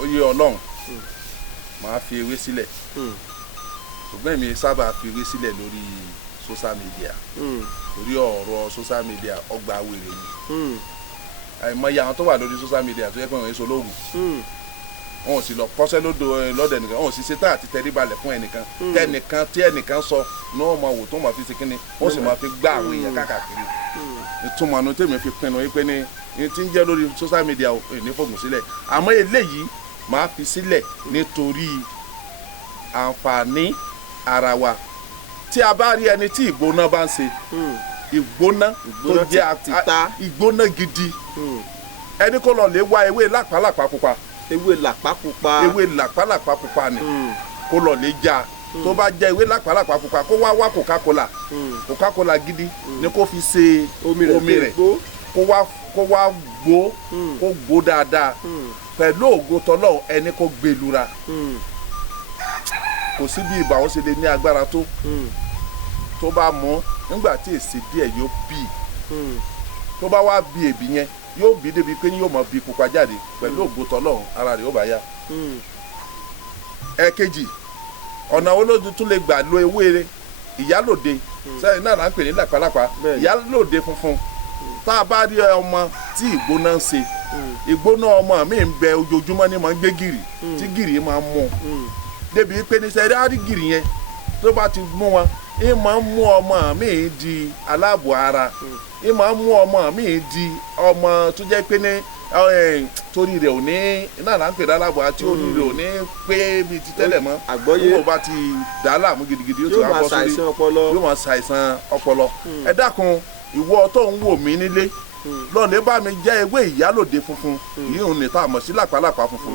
ó yé Ọlọ́run màá fi ewé sílẹ̀ ṣùgbọ́n èmi sábà fi ewé sílẹ̀ lórí social media torí ọ̀rọ̀ social media ọgbà wèrè ni àìmọye àwọn tó wà lórí social media tó yẹ pé wọ́n ń so lóògùn wọn ò sì lọ kọ́ṣẹ́ lọ́dọ̀ ẹnìkan wọn ò sì ṣetán àti tẹríbalẹ̀ fún ẹnìkan tẹnìkan tí ẹnìkan sọ ní wọ́n máa wò tó máa fi ṣe kínní wọ́n sì máa fi gbá àwọn èèyàn káàkiri ìtumọ̀ àná tèmi fi pinnu wípé ní tí ń jẹ́ lórí social media ò ní fògùn sílẹ̀ àmọ́ eléyìí máa fi sílẹ̀ nítorí àǹfààní ara wa tí a bá rí ẹni tí ìgbóná bá ń ṣe ìgbóná tó jẹ́ ìgbóná gidi ẹni kó lọ lè wá ewé làpálàpá pupa ewé làpálàpá pupa ni kó lọ lè já tó bá jẹ́ ewé làpálàpá pupa kó wá Coca-Cola gidi ni kó fi ṣe omi rẹ̀ kó wá gbó dáadáa pẹ̀lú ògo tọlọ́run ẹni kò gbẹlura kò sí bí ibà wọn ṣe lè ní agbára tó bá mú nígbà tí èsì díẹ̀ yóò bí tó bá wá bí èbí yẹn yóò bí débi pé yóò mọ bí pupa jáde pẹ̀lú ògo tọlọ́run ara rẹ̀ yóò bá yá. ẹ̀kejì ọ̀nà wo ló tún lè gbà lo ewé ìyálòde sẹ́yìn náà là ń pè ní làpálàpá ìyálòde funfun tá a bá rí ọmọ tí ìgbóná ń ṣe ìgbóná ọmọ mi ń bẹ ojoojúmọ́ ní máa ń gbé gìrì tí gìrì máa ń mú débi pé ní sẹ́yìn á rí gìrì yẹn tó bá ti mú wọn ẹ máa ń mú ọmọ mi di aláàbò ara ẹ máa ń mú ọmọ mi di ọmọ tó jẹ́ pé ní torí rẹ̀ ò ní náà là ń pè lálábọ̀ àti orí rẹ̀ ò ní pé bíi ti tẹ́lẹ̀ mọ́ àgbọ́yé yóò bá ti dà á láàmú gidigidi yóò ti wá bọ́ sórí yóò máa ṣàìsàn ọpọlọ. ẹ dákun ìwọ tó ń wò mí nílé lọ́ọ̀lẹ́ bá mi já ewé ìyálòde funfun yìí ò ní tá a mọ̀ sí làpálàpá funfun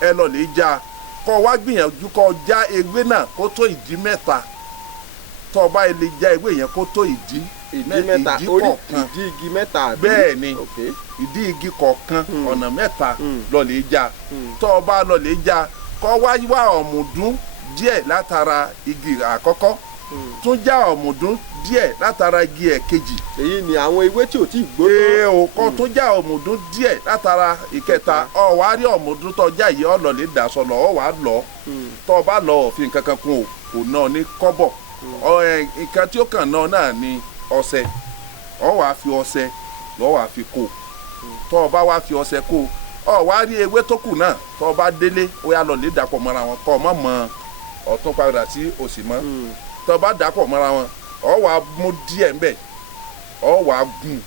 ẹ lọ́ọ̀lẹ́ já kọ́ wá gbìyànjú kọ́ já ewé náà kó tó ìdí mẹ́ta tó o bá lè já ewé yẹn kó tó ìdí mẹ́ta kọ̀ọ̀kan ìdí igi mẹ́ta bẹ́ẹ̀ ni ìdí igi kọ̀ọ̀kan ọ̀nà mẹ́ta lọ́ọ̀lẹ́ já tó o bá lọ́ọ̀lẹ́ já kọ́ wá ọ̀mùdún díẹ̀ látara igi àkọ́kọ́ tún já ọ̀mùdún díẹ̀ látara igi ẹ̀kejì. èyí ni àwọn ewé tí ò tí ì gbóná. o kọ́ tún já ọ̀mùdún díẹ̀ látara ìkẹta ọ wá rí ọ̀mùdún tó já yìí ọ lọ́ọ̀lẹ́ dà sọ lọ ọ wá lọ tó o bá lọ òfin kankan kun kò náà ní kọ́bọ̀ nǹkan tí ó kàn náà ní ọṣẹ ọ wàá fi ọṣẹ lọ wàá fi kó tó o bá wàá fi ọṣẹ kó ọ wàá rí ewé tó kù náà tó o bá délé ó yá lọ lè dàpọ̀ mọ́ra wọn kọ́ ọ má mọ ọ̀tún padà sí òsì mọ́ tó o bá dàpọ̀ mọ́ra wọn ọ wàá mú díẹ̀ ńbẹ̀ ọ wàá gùn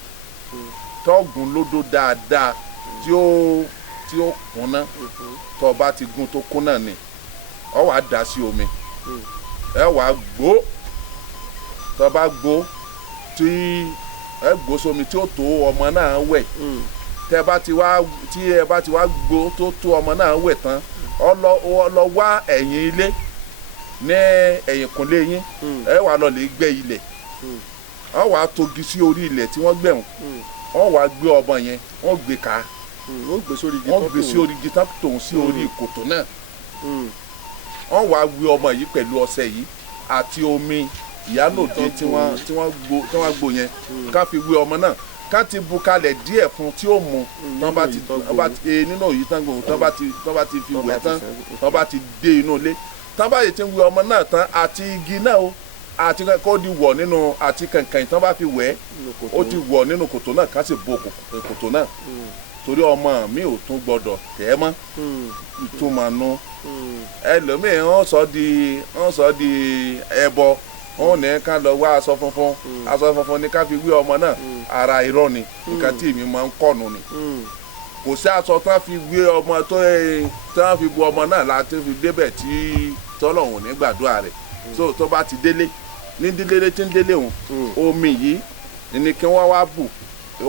tó o gùn lódó dáadáa tí ó kúnná tó o bá ti gùn tó kúnná ni ọ wàá dà sí omi ẹ wàá gbó tó o bá gbó tí ẹ gbó sómi tí ó tó ọmọ náà wẹ̀ tí ẹ bá ti wá gbó tó ọmọ náà wẹ̀ tán ọ lọ wá ẹ̀yìn ilé ní ẹ̀yìnkùnlé yín ẹ wà lọ lè gbẹ́ ilẹ̀ ọ wàá togi sí orí ilẹ̀ tí wọ́n gbẹ̀hùn wọ́n wàá gbé ọmọ yẹn wọ́n gbé ká wọ́n gbé sí orí igi tán tòun sí orí ìkòtò náà wọ́n wàá gbé ọmọ yìí pẹ̀lú ọṣẹ yìí àti omi ìyálòde tí wọ́n gbó yẹn ká fi wé ọmọ náà ká ti bu kalẹ̀ díẹ̀ fún tí ó mu tán bá ti nínú òyìn tán gbòòrò tán bá ti fi wẹ̀ tán tán bá ti dé inú ilé tán bá yìí ti wé ọmọ náà tán àti igi náà o àti kó di wọ̀ nínú àti kànkàn tán bá fi wẹ̀ ó ti wọ̀ nínú kòtò náà ká sì bo kòtò náà torí ọmọ mi ò tún gbọdọ̀ tẹ̀ ẹ́ mọ́ ìtumọ̀ nu ẹlòmíì wọ́n sọ di ẹbọ wọ́n ní ká lọ wá aṣọ funfun ní ká fi wé ọmọ náà ara irọ́ ni nǹkan tí èmi máa ń kọ́nu ni kò sí aṣọ tán fi wé ọmọ tán fi bu ọmọ náà láti fi débẹ̀ tí tọ́lọ́hùn ní gbàdúrà rẹ̀ so tó bá ti délé ní délé tí ń délé òun omi yìí ni kí wọ́n wá bù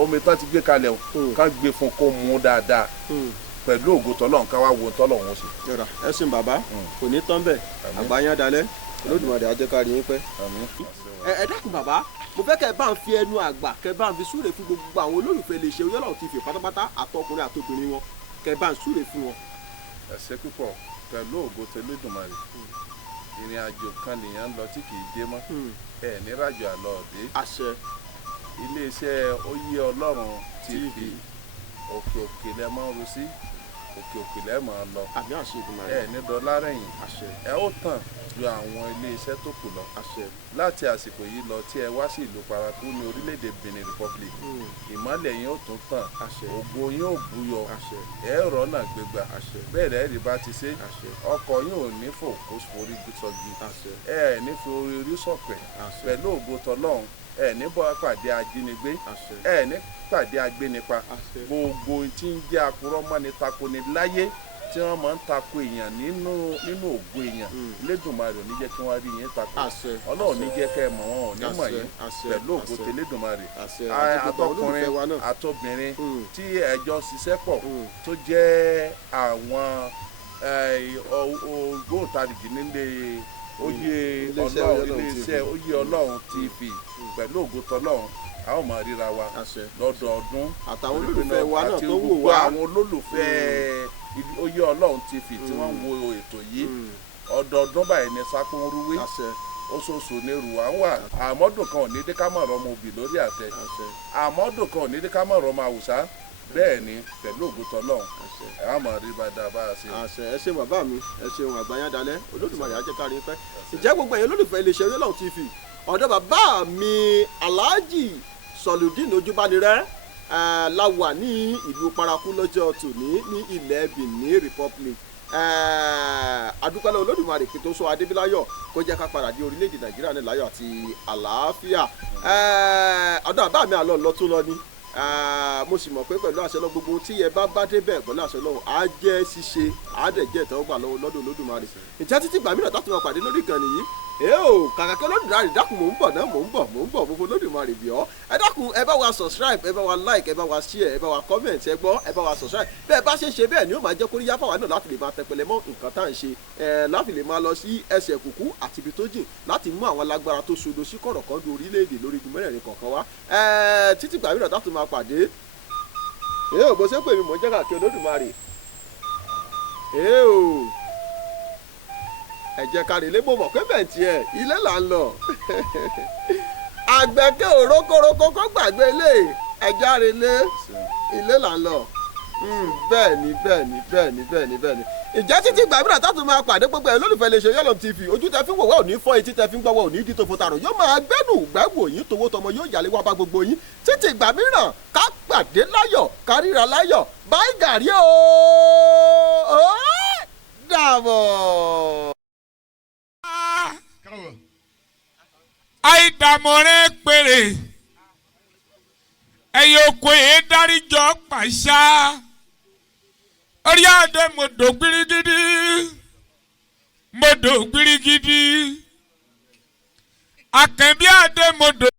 omi tán ti gbé kalẹ̀ òun ká gbé fún kó mu dáadáa pẹ̀lú ògo tọ́lọ́hùn ká wá wo tọ́lọ́hùn ó sì. ẹ sìn bàbá kò ní tán bẹ́ẹ̀ àgbáyán dalẹ̀ Olódùmarè á jẹ́ ká rí yín pẹ́. ẹ dákun bàbá mo fẹ́ kẹ́ ẹ bá ń fi ẹnu àgbà kẹ́ ẹ bá ń fi súre fún gbogbo àwọn olólùfẹ́ iléeṣẹ́ Oyè Ọlọ́run TV pátápátá àtọkùnrin àtobìnrin wọn kẹ́ ẹ bá ń súre fún wọn. ẹsẹ púpọ̀ pẹ̀lú ògo tẹlẹ́dùmarè ìrìn àjò kan nìyẹn ń lọ tí kì í dé mọ́ ẹ nírajò àlọ́ ọ̀dẹ́ àṣẹ iléeṣẹ́ Oyè Ọlọ́run TV òkè òkè lẹ máa ń ru sí òkè òkè lẹ máa ń lọ àmì àṣẹ Ìdùmarè ẹ ní dọ́là rẹ̀yìn àṣẹ ẹ ó tàn ju àwọn iléeṣẹ́ tó kù lọ àṣẹ láti àsìkò yìí lọ tí ẹ wá sí ìlú paraku ní orílẹ̀-èdè Benin Republic ìmọ́lẹ̀ yín ó tún tàn ògo yín ó búyọ ẹ rọ́nà gbégbá bẹ́ẹ̀ rẹ̀ rí bá ti ṣe ọkọ̀ yín ò ní fò kó forí sọ́gi ẹ ní fi orí rí sọ̀pẹ̀ pẹ̀lú ògo tọlọ́run ẹ ní bọ́ pàdé ajínigbé ẹ ní pàdé agbénipa gbogbo tí ń jẹ́ àkúrọ́ mọ́ni tako ni láyé tí wọ́n máa ń tako èèyàn nínú ògo èèyàn Elédùmarè ò ní jẹ́ kí wọ́n rí yín tako Ọlọ́run ní jẹ́ kẹ́ ẹ mọ̀ wọn ò ní mọ̀ yín pẹ̀lú ògo tẹlẹ́dùmarè àtọkùnrin àtobìnrin tí ẹjọ́ ṣiṣẹ́ pọ̀ tó jẹ́ àwọn ògbóǹtarìgì nílé iléeṣẹ́ Oyè Ọlọ́run TV pẹ̀lú ògo tọlọ́run a ó máa ríra wa lọ́dọọdún àtàwọn olólùfẹ́ wa náà àti tó wò gbogbo wá àwọn olólùfẹ́ oyè Ọlọ́run TV tí wọ́n ń wo ètò yìí ọdọọdún báyìí ní sápọn rúwé oṣooṣù ní rùwà ń wà àmọ́dún kan ò ní dé ká mọ̀ ọ̀rọ̀ ọmọ òbí lórí àtẹ àmọ́dún kan ò ní dé ká mọ̀ ọ̀rọ̀ ọmọ àwùsá bẹ́ẹ̀ ni pẹ̀lú ògùtọ̀ Ọlọ́run ẹ̀ á mọ̀ rí bàdà bá a ṣe. àṣẹ ẹ ṣeun bàbá mi ẹ ṣeun àgbáyádalẹ Olódùmarè á jẹ́ ká rí pẹ́. ǹjẹ́ gbogbo ẹ̀yin olólùfẹ́ iléeṣẹ́ oyè Ọlọ́run TV ọ̀dọ̀ bàbá mi Alhaji Soludeen Ojúbánirẹ́ la wà ní ìlú Paraku lọ́jọ́ tòní ní ilẹ̀ Benin Republic. Adúpẹ́ lọ́wọ́ Olódùmarè kí tó sọ adébíláyọ̀ kó jẹ́ ká padà dé orílẹ̀-èdè Nàìjíríà ní láyọ̀ àti àlàáfíà. Ọ̀dọ̀ àbá mi àlọ́ lọ́tún lọ ni mo sì mọ̀ pé pẹ̀lú àṣẹ lọ gbogbo tí ẹ bá débẹ̀ pẹ̀lú àṣẹ lọ́wọ́ á jẹ́ ṣíṣe á dẹ̀ jẹ́ ìtẹ́wọ́gbà lọ́wọ́ lọ́dọ̀ Olódùmarè. Ǹjẹ́ títí gbà mí náà tàbí wọn pàdé lórí ìkànnì yìí kàkà kí Olódùmarè dákun mò ń bọ̀ náà mò ń bọ̀ gbogbo Olódùmarè bí ọ́ ẹ dákun ẹ bá wa subscribe ẹ bá wa like ẹ bá wa share ẹ bá wa comment ẹ gbọ́ ẹ bá wa subscribe bẹ́ẹ̀ bá ṣe ń ṣe bẹ́ẹ̀ ni ó máa jẹ́ kóríyá fáwa náà láti lè máa tẹpẹlẹ mọ́ nǹkan tá à ń ṣe láti lè máa lọ sí ẹsẹ̀ kùkú àti ibi tó jìn láti mú àwọn alágbára tó ṣodo sí kọ̀rọ̀kọ́ndù orílẹ̀-èdè lórí igun mẹ́rẹ̀ẹ̀rin kọ̀ọ̀kan wá títí gbà mìíràn láti máa pàdé bó ṣe pè mí mò ń jẹ́ kàkí Olódùmarè ẹ jẹ́ ká relé mo mọ̀ pé bẹ́ẹ̀ tiẹ̀ ilé là ń lọ àgbẹ̀kẹ́ òrókòrókò kó gbàgbé ilé ẹja relé ilé là ń lọ bẹ́ẹ̀ ni ìjẹ́ títí gbàgbé àtàtù máa pàdé gbogbo ẹ̀ lólùfẹ́ lè ṣe oyè Ọlọ́run TV ojú tẹ fi ń wò wá ò ní fọ́ etí tẹ fi ń gbọ́ wá ò ní dí tó fo tààrọ̀ yóò máa gbẹ́nu gbẹ́wò yín towó tọmọ yóò yàlé wá bá gbogbo yín títí ìgbà mìíràn ká pàdé láyọ̀ ká ríra láyọ̀ báyìí gàrí ó dàbọ̀. àìdàmọ̀rẹ́ péré ẹ̀yẹ oko yìí dáríjọ́ pàṣá orí àdé mọ̀dọ̀ gbirigidi akẹ́bí àdé mọ̀dọ̀.